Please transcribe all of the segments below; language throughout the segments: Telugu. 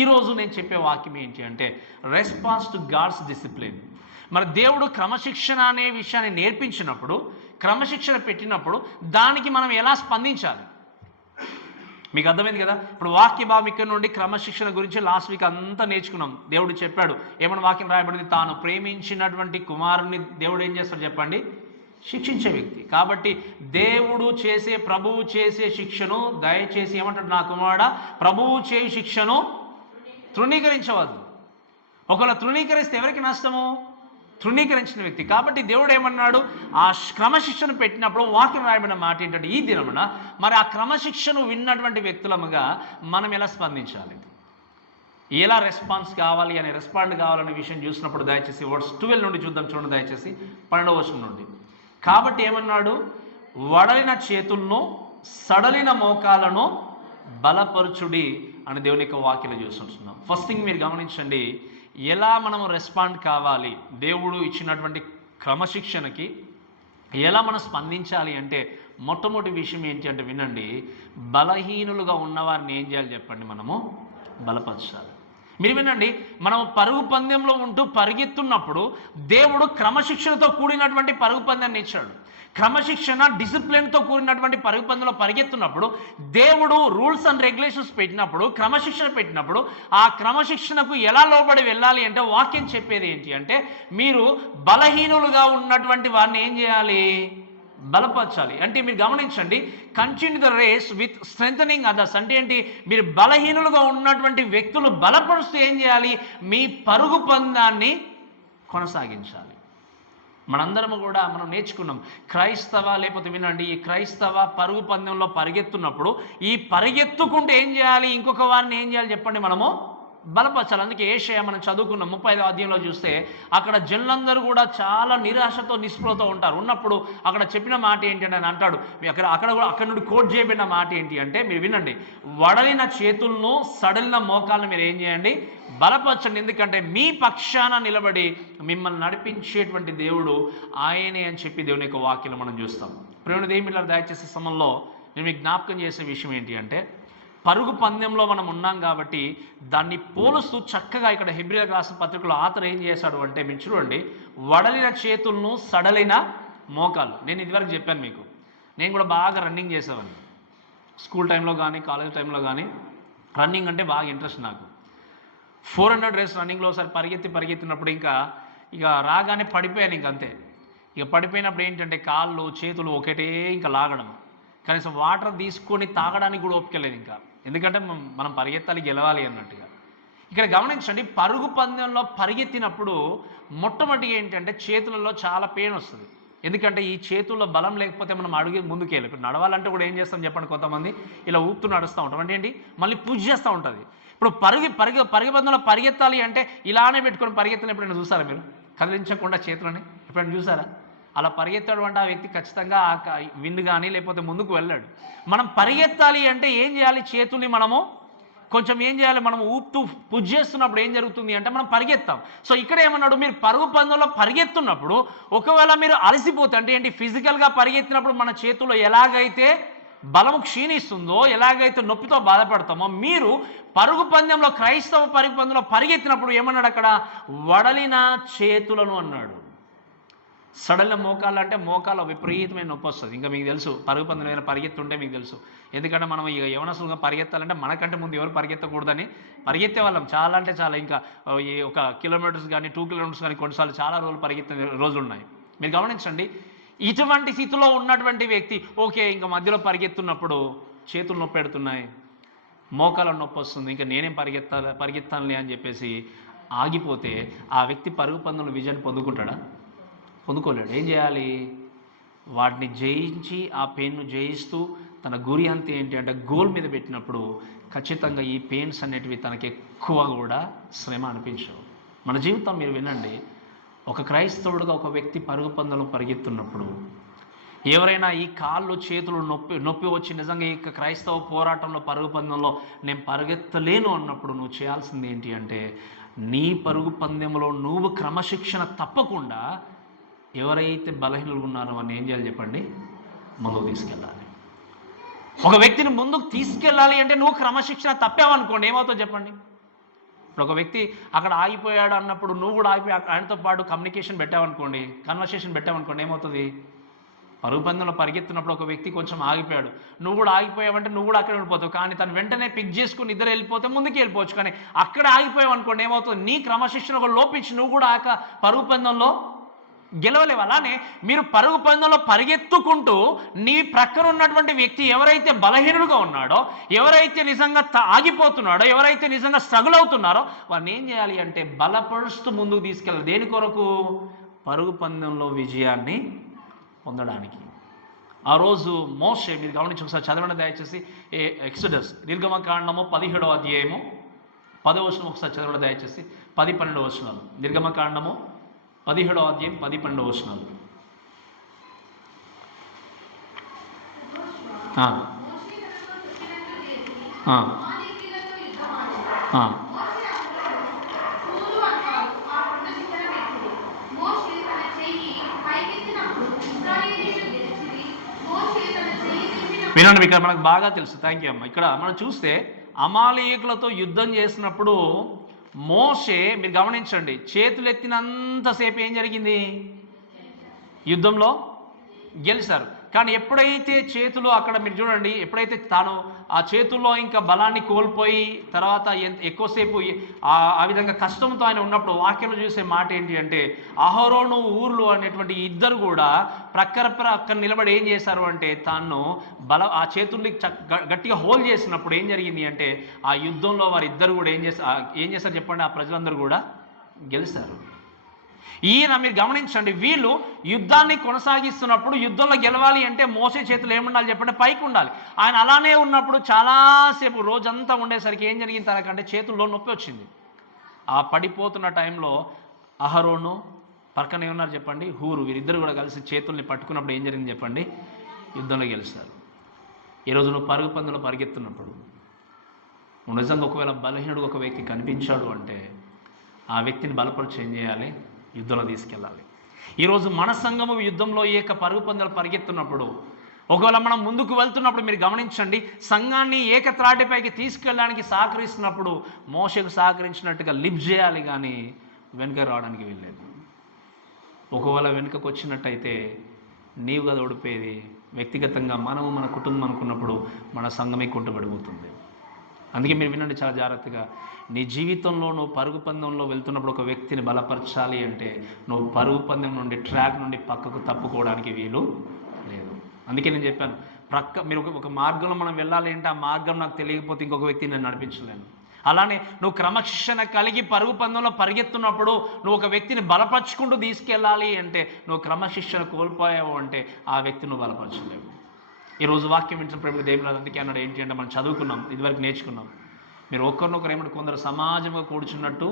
ఈరోజు నేను చెప్పే వాక్యం ఏంటి అంటే రెస్పాన్స్ టు గాడ్స్ డిసిప్లిన్. మరి దేవుడు క్రమశిక్షణ అనే విషయాన్ని నేర్పించినప్పుడు, క్రమశిక్షణ పెట్టినప్పుడు దానికి మనం ఎలా స్పందించాలి? మీకు అర్థమైంది కదా. ఇప్పుడు వాక్య భావం ఇక్కడ నుండి క్రమశిక్షణ గురించి లాస్ట్ వీక్ అంతా నేర్చుకున్నాం. దేవుడు చెప్పాడు, ఏమన్నా వాక్యం రాయబడింది, తాను ప్రేమించినటువంటి కుమారుని దేవుడు ఏం చేస్తాడు చెప్పండి? శిక్షించే వ్యక్తి. కాబట్టి ప్రభువు చేసే శిక్షను దయచేసి ఏమంటాడు, నా కుమారుడా ప్రభువు చేయి శిక్షను తృణీకరించవద్దు. ఒకవేళ తృణీకరిస్తే ఎవరికి నష్టము? తృణీకరించిన వ్యక్తి. కాబట్టి దేవుడు ఏమన్నాడు, ఆ క్రమశిక్షణ పెట్టినప్పుడు వాక్యం రాయబడిన మాట ఏంటంటే, ఈ దినమున మరి ఆ క్రమశిక్షను విన్నటువంటి వ్యక్తులముగా మనం ఎలా స్పందించాలి, ఎలా రెస్పాన్స్ కావాలి అని రెస్పాండ్ కావాలనే విషయం చూసినప్పుడు దయచేసి వర్స్ 12 నుండి చూద్దాం. చూడండి దయచేసి 12వ వచనం నుండి. కాబట్టి ఏమన్నాడు, వడలిన చేతులను సడలిన మోకాలను బలపరుచుడి అని దేవుని యొక్క వాక్యలు చూస్తుంటున్నాం. ఫస్ట్ థింగ్ మీరు గమనించండి, ఎలా మనం రెస్పాండ్ కావాలి దేవుడు ఇచ్చినటువంటి క్రమశిక్షణకి ఎలా మనం స్పందించాలి అంటే, మొట్టమొదటి విషయం ఏంటి అంటే వినండి, బలహీనులుగా ఉన్నవారిని ఏం చేయాలి చెప్పండి, మనము బలపరచాలి. మీరు వినండి, మనం పరుగు పందెంలో ఉంటూ పరిగెత్తున్నప్పుడు దేవుడు క్రమశిక్షణతో కూడినటువంటి పరుగు పందెంని ఇచ్చాడు. క్రమశిక్షణ డిసిప్లిన్తో కూడినటువంటి పరుగు పందెంలో పరిగెత్తున్నప్పుడు దేవుడు రూల్స్ అండ్ రెగ్యులేషన్స్ పెట్టినప్పుడు, క్రమశిక్షణ పెట్టినప్పుడు ఆ క్రమశిక్షణకు ఎలా లోబడి వెళ్ళాలి అంటే వాక్యం చెప్పేది ఏంటి అంటే, మీరు బలహీనులుగా ఉన్నటువంటి వారిని ఏం చేయాలి, బలపరచాలి. అంటే మీరు గమనించండి, continue the race with strengthening others. అంటే ఏంటి, మీరు బలహీనులుగా ఉన్నటువంటి వ్యక్తులు బలపరుస్తూ ఏం చేయాలి, మీ పరుగు పందాన్ని కొనసాగించాలి. మనందరము కూడా మనం నేర్చుకున్నాం, క్రైస్తవ లేకపోతే వినండి, ఈ క్రైస్తవ పరుగు పందెంలో పరిగెత్తున్నప్పుడు ఈ పరిగెత్తుకుంటూ ఏం చేయాలి, ఇంకొక వారిని ఏం చేయాలి చెప్పండి, మనము బలపరచాలి. అందుకే యెషయా మనం చదువుకున్నాం 35వ అధ్యాయంలో చూస్తే, అక్కడ జనులందరూ కూడా చాలా నిరాశతో నిస్పృహతో ఉంటారు. ఉన్నప్పుడు అక్కడ చెప్పిన మాట ఏంటి అని అంటాడు, అక్కడ నుండి కోట్ చేయబడిన మాట ఏంటి అంటే, మీరు వినండి, వడలిన చేతులను సడలిన మోకాలను మీరు ఏం చేయండి, బలపరచండి. ఎందుకంటే మీ పక్షాన నిలబడి మిమ్మల్ని నడిపించేటువంటి దేవుడు ఆయనే అని చెప్పి దేవుని యొక్క వాక్యం మనం చూస్తాం. ప్రేమ దేవుని దయచేసే సమయంలో నేను మీకు జ్ఞాపకం చేసే విషయం ఏంటి అంటే, పరుగు పందెంలో మనం ఉన్నాం కాబట్టి దాన్ని పోలుస్తూ చక్కగా ఇక్కడ హెబ్రీయులకు రాసిన పత్రికలో ఆథర్ ఏం చేశాడు అంటే, మీరు చూడండి, వడలిన చేతులను సడలిన మోకాలు. నేను ఇదివరకు చెప్పాను మీకు, నేను కూడా బాగా రన్నింగ్ చేసేవాడిని. స్కూల్ టైంలో కానీ కాలేజ్ టైంలో కానీ రన్నింగ్ అంటే బాగా ఇంట్రెస్ట్ నాకు. 400 రేస్ రన్నింగ్లో ఒకసారి పరిగెత్తినప్పుడు ఇక రాగానే పడిపోయాను. అంతే. ఇక పడిపోయినప్పుడు ఏంటంటే కాళ్ళు చేతులు ఒకటే లాగడం, కనీసం వాటర్ తీసుకొని తాగడానికి కూడా ఓపికలేదు ఎందుకంటే మనం పరిగెత్తాలి, గెలవాలి అన్నట్టుగా. ఇక్కడ గమనించండి, పరుగు పందెంలో పరిగెత్తినప్పుడు మొట్టమొదటిగా ఏంటంటే చేతులలో చాలా పెయిన్ వస్తుంది. ఎందుకంటే ఈ చేతుల్లో బలం లేకపోతే మనం అడుగు ముందుకెళ్ళి, ఇప్పుడు నడవాలంటే కూడా ఏం చేస్తాం చెప్పండి, కొంతమంది ఇలా ఊపుతూ నడుస్తూ ఉంటాం. అంటే ఏంటి, మళ్ళీ పుష్ చేస్తూ ఉంటుంది. ఇప్పుడు పరుగు పందెంలో పరిగెత్తాలి అంటే ఇలానే పెట్టుకొని పరిగెత్తిన ఎప్పుడైనా చూసారా మీరు, కదిలించకుండా చేతులని ఎప్పుడైనా చూసారా? అలా పరిగెత్తాడు అంటే ఆ వ్యక్తి ఖచ్చితంగా విన్ కానీ లేకపోతే ముందుకు వెళ్ళాడు. మనం పరిగెత్తాలి అంటే ఏం చేయాలి, చేతుల్ని మనము కొంచెం ఏం చేయాలి, మనం ఊపుతూ పుష్ చేస్తున్నప్పుడు ఏం జరుగుతుంది అంటే మనం పరిగెత్తాం. సో ఇక్కడ ఏమన్నాడు, మీరు పరుగు పందెంలో పరిగెత్తున్నప్పుడు ఒకవేళ మీరు అలసిపోతే, అంటే ఏంటి, ఫిజికల్గా పరిగెత్తినప్పుడు మన చేతుల్లో ఎలాగైతే బలము క్షీణిస్తుందో, ఎలాగైతే నొప్పితో బాధపడతామో, మీరు పరుగు పందెంలో క్రైస్తవ పరుగు పందెంలో పరిగెత్తినప్పుడు ఏమన్నాడు అక్కడ, వడలిన చేతులను అన్నాడు. సడలిన మోకాలు అంటే మోకాలు విపరీతమైన నొప్పి వస్తుంది. ఇంకా మీకు తెలుసు, పరుగు పందెంలో ఏదైనా పరిగెత్తుంటే మీకు తెలుసు. ఎందుకంటే మనం ఇక యవనస్తులుగా పరిగెత్తాలంటే మనకంటే ముందు ఎవరు పరిగెత్తకూడదని పరిగెత్తే వాళ్ళం చాలా అంటే చాలా. ఇంకా 1 కిలోమీటర్స్ కానీ 2 కిలోమీటర్స్ కానీ కొన్నిసార్లు చాలా రోజులు పరిగెత్తే రోజులు ఉన్నాయి. మీరు గమనించండి, ఇటువంటి స్థితిలో ఉన్నటువంటి వ్యక్తి ఓకే, ఇంకా మధ్యలో పరిగెత్తున్నప్పుడు చేతులు నొప్పి పెడుతున్నాయి, మోకాళ్ళ నొప్పి వస్తుంది, ఇంకా నేనేం పరిగెత్తానులే అని చెప్పేసి ఆగిపోతే ఆ వ్యక్తి పరుగు పందెంలో విజయాన్ని పొందుకుంటాడా? పొందుకోలేడు. ఏం చేయాలి, వాటిని జయించి ఆ పెయిన్ను జయిస్తూ తన గురి అంతే ఏంటి అంటే గోల్ మీద పెట్టినప్పుడు ఖచ్చితంగా ఈ పెయిన్స్ అనేటివి తనకి ఎక్కువ కూడా శ్రమ అనిపించవు. మన జీవితం మీరు వినండి, ఒక క్రైస్తవుడుగా ఒక వ్యక్తి పరుగు పందెంలో పరిగెత్తున్నప్పుడు ఎవరైనా ఈ కాళ్ళు చేతులు నొప్పి వచ్చి నిజంగా ఈ క్రైస్తవ పోరాటంలో పరుగు పందెంలో నేను పరిగెత్తలేను అన్నప్పుడు నువ్వు చేయాల్సింది ఏంటి అంటే, నీ పరుగు పందెంలో నువ్వు క్రమశిక్షణ తప్పకుండా ఎవరైతే బలహీనులు ఉన్నారో అని ఏం చేయాలి చెప్పండి, ముందుకు తీసుకెళ్ళాలి. ఒక వ్యక్తిని ముందుకు తీసుకెళ్ళాలి అంటే నువ్వు క్రమశిక్షణ తప్పావనుకోండి ఏమవుతుందో చెప్పండి, ఇప్పుడు ఒక వ్యక్తి అక్కడ ఆగిపోయాడు అన్నప్పుడు నువ్వు కూడా ఆగిపోయి ఆయనతో పాటు కమ్యూనికేషన్ పెట్టావనుకోండి, కన్వర్సేషన్ పెట్టావనుకోండి, ఏమవుతుంది? పరుగు పందెంలో పరిగెత్తున్నప్పుడు ఒక వ్యక్తి కొంచెం ఆగిపోయాడు, నువ్వు కూడా ఆగిపోయావంటే నువ్వు కూడా అక్కడ వెళ్ళిపోతావు. కానీ తను వెంటనే పిక్ చేసుకుని ఇద్దరు వెళ్ళిపోతే ముందుకు వెళ్ళిపోవచ్చు. కానీ అక్కడ ఆగిపోయావు అనుకోండి, ఏమవుతుంది? నీ క్రమశిక్షణ ఒక లోపించి నువ్వు కూడా పరుగు పందెంలో గెలవలేవు. అలానే మీరు పరుగు పందెంలో పరిగెత్తుకుంటూ నీ ప్రక్కన ఉన్నటువంటి వ్యక్తి ఎవరైతే బలహీనుడుగా ఉన్నాడో, ఎవరైతే నిజంగా ఆగిపోతున్నాడో, ఎవరైతే నిజంగా స్ట్రగుల్ అవుతున్నారో వారిని ఏం చేయాలి అంటే బలపరుస్తూ ముందుకు తీసుకెళ్ళాలి. దేని కొరకు? పరుగు పందెంలో విజయాన్ని పొందడానికి. ఆ రోజు మోషే, మీరు గమనించి ఒకసారి చదవండి దయచేసి, ఎక్సోడస్ నిర్గమకాండము 17వ అధ్యాయము 10వ వచనం ఒకసారి చదవండి దయచేసి. 10-12 వచనాలు. నిర్గమకాండము 17వ అధ్యాయం 10-12 వచనాలు. వినండి, ఇక్కడ మనకు బాగా తెలుసు. థ్యాంక్ యూ అమ్మ. ఇక్కడ మనం చూస్తే అమాలేకులతో యుద్ధం చేసినప్పుడు మోషే, మీరు గమనించండి, చేతులు ఎత్తినంతసేపు ఏం జరిగింది? యుద్ధంలో గెలిచారు. కానీ ఎప్పుడైతే చేతులు అక్కడ మీరు చూడండి, ఎప్పుడైతే తాను ఆ చేతుల్లో ఇంకా బలాన్ని కోల్పోయి తర్వాత ఎక్కువసేపు ఆ విధంగా కష్టంతో ఆయన ఉన్నప్పుడు వాక్యంలో చూసే మాట ఏంటి అంటే, అహరోను ఊర్లు అనేటువంటి ఇద్దరు కూడా ప్రక్కన నిలబడి ఏం చేశారు అంటే తాను ఆ చేతుల్ని గట్టిగా హోల్డ్ చేసినప్పుడు ఏం జరిగింది అంటే ఆ యుద్ధంలో వారిద్దరు కూడా ఏం చేశారు చెప్పండి? ఆ ప్రజలందరూ కూడా గెలిచారు. ఈయన మీరు గమనించండి, వీళ్ళు యుద్ధాన్ని కొనసాగిస్తున్నప్పుడు యుద్ధంలో గెలవాలి అంటే మోసే చేతులు ఏముండాలి చెప్పండి? పైకి ఉండాలి. ఆయన అలానే ఉన్నప్పుడు చాలాసేపు రోజంతా ఉండేసరికి ఏం జరిగింది తనకంటే చేతుల్లో నొప్పి వచ్చింది. ఆ పడిపోతున్న టైంలో అహరోను పక్కనే ఉన్నారు చెప్పండి, హూరు, వీరిద్దరు కూడా కలిసి చేతుల్ని పట్టుకున్నప్పుడు ఏం జరిగింది చెప్పండి? యుద్ధంలో గెలుస్తారు. ఈరోజు నువ్వు పరుగు పందెంలో పరిగెత్తున్నప్పుడు నువ్వు నిజంగా ఒకవేళ బలహీనుడు ఒక వ్యక్తి కనిపించాడు అంటే ఆ వ్యక్తిని బలపరిచి ఏం చేయాలి? యుద్ధంలో తీసుకెళ్ళాలి. ఈరోజు మన సంఘము యుద్ధంలో పరుగు పందెంలు పరిగెత్తున్నప్పుడు, ఒకవేళ మనం ముందుకు వెళ్తున్నప్పుడు మీరు గమనించండి, సంఘాన్ని ఏకత్రాటిపైకి తీసుకెళ్ళడానికి సహకరిస్తున్నప్పుడు మోషేకు సహకరించినట్టుగా లిఫ్ట్ చేయాలి, కానీ వెనుక రావడానికి వెళ్ళలేదు. ఒకవేళ వెనుకకు వచ్చినట్టయితే నీవు కదా ఓడిపోయేది. వ్యక్తిగతంగా మనము మన కుటుంబం అనుకున్నప్పుడు మన సంఘమే కుంటుపడిపోతుంది. అందుకే మీరు వినండి చాలా జాగ్రత్తగా. నీ జీవితంలో నువ్వు పరుగు పందెంలో వెళ్తున్నప్పుడు ఒక వ్యక్తిని బలపరచాలి అంటే నువ్వు పరుగు పందెం నుండి ట్రాక్ నుండి పక్కకు తప్పుకోవడానికి వీలు లేదు. అందుకే నేను చెప్పాను, మీరు ఒక మార్గంలో మనం వెళ్ళాలి అంటే ఆ మార్గం నాకు తెలియకపోతే ఇంకొక వ్యక్తిని నేను నడిపించలేను. అలానే నువ్వు క్రమశిక్షణ కలిగి పరుగు పందెంలో పరిగెత్తున్నప్పుడు నువ్వు ఒక వ్యక్తిని బలపరుచుకుంటూ తీసుకెళ్ళాలి అంటే నువ్వు క్రమశిక్షణ కోల్పోయావు అంటే ఆ వ్యక్తిని నువ్వు బలపరచలేవు. ఈరోజు వాక్యం వింటున్న ప్రభువు దేవుడు అందుకే అన్నాడు ఏంటి అంటే, మనం చదువుకున్నాం, ఇదివరకు నేర్చుకున్నాం, మీరు ఒకరినొకరు ఏమంటే కొందరు సమాజంగా కూర్చున్నట్టు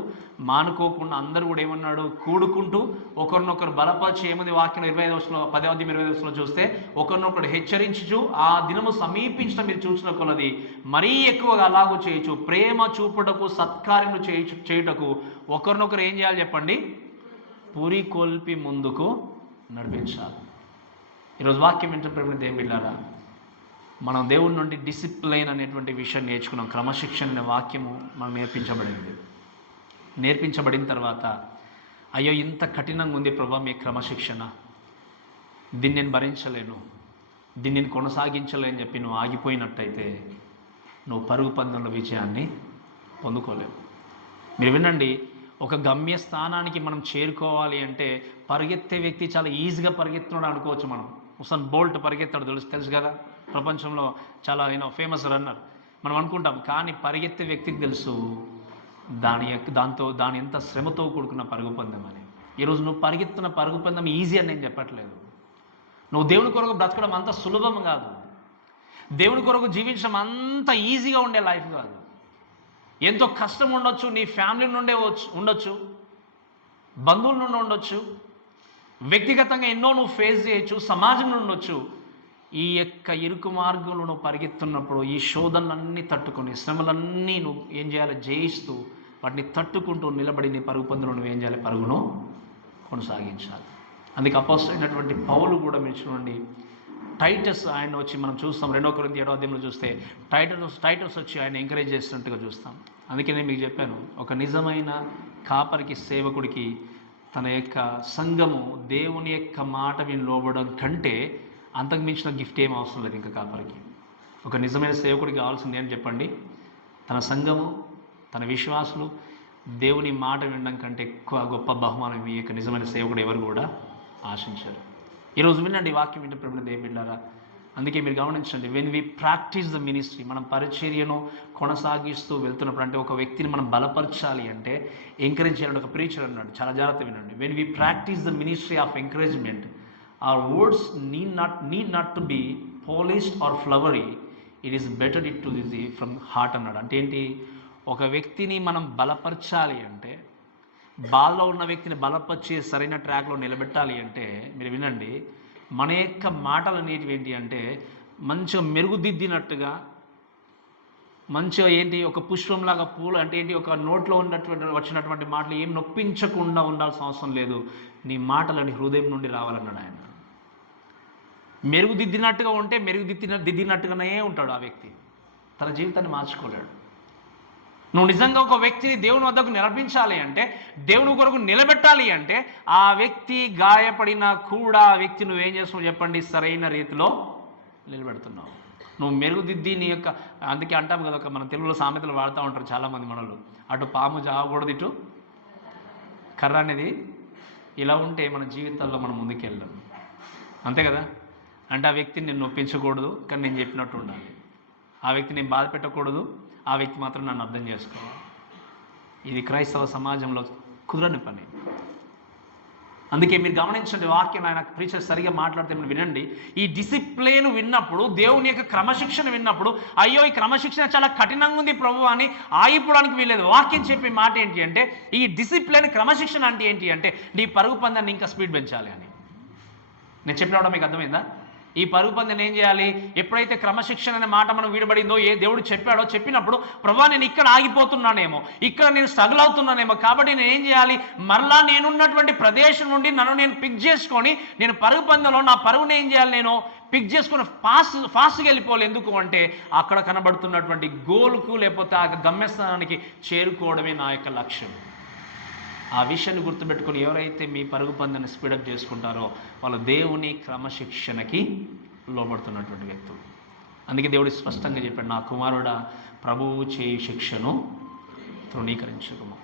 మానుకోకుండా అందరూ కూడా ఏమన్నాడు? కూడుకుంటూ ఒకరినొకరు బలపరిచి ఏముంది వాక్యంలో 10-25 చూస్తే, ఒకరినొకరు హెచ్చరించు ఆ దినము సమీపించిన మీరు చూసిన కొలది మరీ ఎక్కువగా అలాగూ చేయొచ్చు, ప్రేమ చూపుటకు సత్కార్యములు చేయుటకు ఒకరినొకరు ఏం చేయాలి చెప్పండి? పూరి కొల్పి ముందుకు నడిపించాలి. ఈరోజు వాక్యం వింటున్న ప్రభువు దేవుని బిడ్డలారా, మనం దేవుడి నుండి డిసిప్లైన్ అనేటువంటి విషయం నేర్చుకున్నాం. క్రమశిక్షణ అనే వాక్యము మనం నేర్పించబడిన తర్వాత అయ్యో ఇంత కఠినంగా ఉంది ప్రభా మీ క్రమశిక్షణ, దీన్ని నేను భరించలేను, దీన్ని నేను కొనసాగించలేని చెప్పి నువ్వు ఆగిపోయినట్టయితే నువ్వు పరుగు పందెంలో విజయాన్ని పొందుకోలేవు. మీరు వినండి, ఒక గమ్యస్థానానికి మనం చేరుకోవాలి అంటే పరిగెత్తే వ్యక్తి చాలా ఈజీగా పరిగెత్తున్నాడు అనుకోవచ్చు. మనం ఉసైన్ బోల్ట్ పరిగెత్తాడు, తెలుసు కదా, ప్రపంచంలో చాలా ఫేమస్ రన్నర్ మనం అనుకుంటాం. కానీ పరిగెత్తే వ్యక్తికి తెలుసు దాని ఎంత శ్రమతో కూడుకున్న పరుగు పందెం అని. ఈరోజు నువ్వు పరిగెత్తున్న పరుగు పందెం ఈజీ అని నేను చెప్పట్లేదు. నువ్వు దేవుని కొరకు బ్రతకడం అంత సులభం కాదు, దేవుని కొరకు జీవించడం అంత ఈజీగా ఉండే లైఫ్ కాదు. ఎంతో కష్టం ఉండొచ్చు, నీ ఫ్యామిలీ నుండే ఉండొచ్చు, బంధువుల నుండి ఉండొచ్చు, వ్యక్తిగతంగా ఎన్నో నువ్వు ఫేస్ చేయొచ్చు, సమాజం నుండి ఉండొచ్చు. ఈ యొక్క ఇరుకు మార్గంలో నువ్వు పరిగెత్తున్నప్పుడు ఈ శోధనలన్నీ తట్టుకొని శ్రమలన్నీ నువ్వు ఏం చేయాలి? జయిస్తూ వాటిని తట్టుకుంటూ నిలబడి నీ పరుగు పందెంలో నువ్వు ఏం చేయాలి? పరుగును కొనసాగించాలి. అందుకే అపోస్తలుడు అయినటువంటి పౌలు కూడా మీరు చూడండి, టైటస్ ఆయన వచ్చి మనం చూస్తాం 2 కొరింథీ 7వ అధ్యాయంలో చూస్తే టైటస్ వచ్చి ఆయన ఎంకరేజ్ చేస్తున్నట్టుగా చూస్తాం. అందుకే నేను మీకు చెప్పాను, ఒక నిజమైన కాపరికి, సేవకుడికి తన యొక్క సంఘము దేవుని యొక్క మాట విని లోబడడం కంటే అంతకు మించిన గిఫ్ట్ ఏం అవసరం లేదు ఇంకా కాపరికి. ఒక నిజమైన సేవకుడికి కావాల్సింది ఏంటి చెప్పండి? తన సంఘము, తన విశ్వాసులు దేవుని మాట వినడం కంటే ఎక్కువ గొప్ప బహుమానం ఈ యొక్క నిజమైన సేవకుడు ఎవరు కూడా ఆశించారు. ఈరోజు వినండి వాక్యం వింటే ప్రభుత్వ దేవుని బిడ్డలారా. అందుకే మీరు గమనించండి, when we practice the ministry, మనం పరిచర్యను కొనసాగిస్తూ వెళ్తున్నప్పుడు, అంటే ఒక వ్యక్తిని మనం బలపరచాలి అంటే ఎంకరేజ్ చేయాలని ఒక ప్రీచర్ అన్నాడు, చాలా జాగ్రత్త వినండి. When we practice the ministry of encouragement, our words need not to be polished or flowery, it is better it to be from heart అన్నాడు. అంటే ఏంటి? ఒక వ్యక్తిని మనం బలపరచాలి అంటే, బాల్లో ఉన్న వ్యక్తిని బలపరిచి సరైన ట్రాక్లో నిలబెట్టాలి అంటే, మీరు వినండి, మన యొక్క మాటలు అనేటివి ఏంటి అంటే మంచిగా మెరుగుదిద్దినట్టుగా, మంచిగా ఏంటి, ఒక పుష్పంలాగా పూలు అంటే ఏంటి, ఒక నోట్లో వచ్చినటువంటి మాటలు ఏం నొప్పించకుండా ఉండాల్సిన అవసరం లేదు. నీ మాటలని హృదయం నుండి రావాలన్నాడు ఆయన. మెరుగుదిద్దినట్టుగా ఉంటే దిద్దినట్టుగానే ఉంటాడు ఆ వ్యక్తి, తన జీవితాన్ని మార్చుకోలేడు. నువ్వు నిజంగా ఒక వ్యక్తిని దేవుని వద్దకు నిలబించాలి అంటే, దేవుని కొరకు నిలబెట్టాలి అంటే, ఆ వ్యక్తి గాయపడినా కూడా ఆ వ్యక్తి నువ్వేం చేస్తున్నావు చెప్పండి? సరైన రీతిలో నిలబెడుతున్నావు. నువ్వు మెరుగుదిద్ది నీ యొక్క, అందుకే అంటాం కదా, ఒక మన తెలుగులో సామెతలు వాడుతూ ఉంటారు చాలామంది మనలు, అటు పాము జాగకూడదు, ఇటు కర్ర అనేది. ఇలా ఉంటే మన జీవితాల్లో మనం ముందుకెళ్ళాం, అంతే కదా. అంటే ఆ వ్యక్తిని నేను నొప్పించకూడదు, కానీ నేను చెప్పినట్టు ఉండాలి. ఆ వ్యక్తిని నేను బాధ పెట్టకూడదు, ఆ వ్యక్తి మాత్రం నన్ను అర్థం చేసుకోవాలి. ఇది క్రైస్తవ సమాజంలో కుదరని పని. అందుకే మీరు గమనించండి, వాక్యం ఆయన ప్రీచర్ సరిగా మాట్లాడితే మీరు వినండి. ఈ డిసిప్లిన్ విన్నప్పుడు, దేవుని యొక్క క్రమశిక్షణ విన్నప్పుడు, అయ్యో ఈ క్రమశిక్షణ చాలా కఠినంగా ఉంది ప్రభు అని ఆగిపోవడానికి వీల్లేదు. వాక్యం చెప్పే మాట ఏంటి అంటే, ఈ డిసిప్లిన్ క్రమశిక్షణ అంటే ఏంటి అంటే, నీ పరుగు పందాన్ని ఇంకా స్పీడ్ పెంచాలి అని. నేను చెప్పినప్పుడు మీకు అర్థమైందా? ఈ పరుగు పందెం ఏం చేయాలి? ఎప్పుడైతే క్రమశిక్షణ అనే మాట మనం వీడబడిందో, ఏ దేవుడు చెప్పాడో, చెప్పినప్పుడు ప్రభా నేను ఇక్కడ ఆగిపోతున్నానేమో, ఇక్కడ నేను స్ట్రగుల్ అవుతున్నానేమో, కాబట్టి నేను ఏం చేయాలి? మరలా నేనున్నటువంటి ప్రదేశం నుండి నన్ను నేను పిక్ చేసుకొని, నేను పరుగు పందెంలో నా పరుగుని ఏం చేయాలి? నేను పిక్ చేసుకొని ఫాస్ట్గా వెళ్ళిపోవాలి. ఎందుకు అంటే అక్కడ కనబడుతున్నటువంటి గోల్కు, లేకపోతే ఆ గమ్యస్థానానికి చేరుకోవడమే నా యొక్క లక్ష్యం. ఆ విషయాన్ని గుర్తుపెట్టుకొని ఎవరైతే మీ పరుగు పందాన్ని స్పీడప్ చేసుకుంటారో వాళ్ళు దేవుని క్రమశిక్షణకి లోబడుతున్నటువంటి వ్యక్తులు. అందుకే దేవుడు స్పష్టంగా చెప్పాడు, నా కుమారుడా ప్రభువు చేయి శిక్షను తృణీకరించుకుము.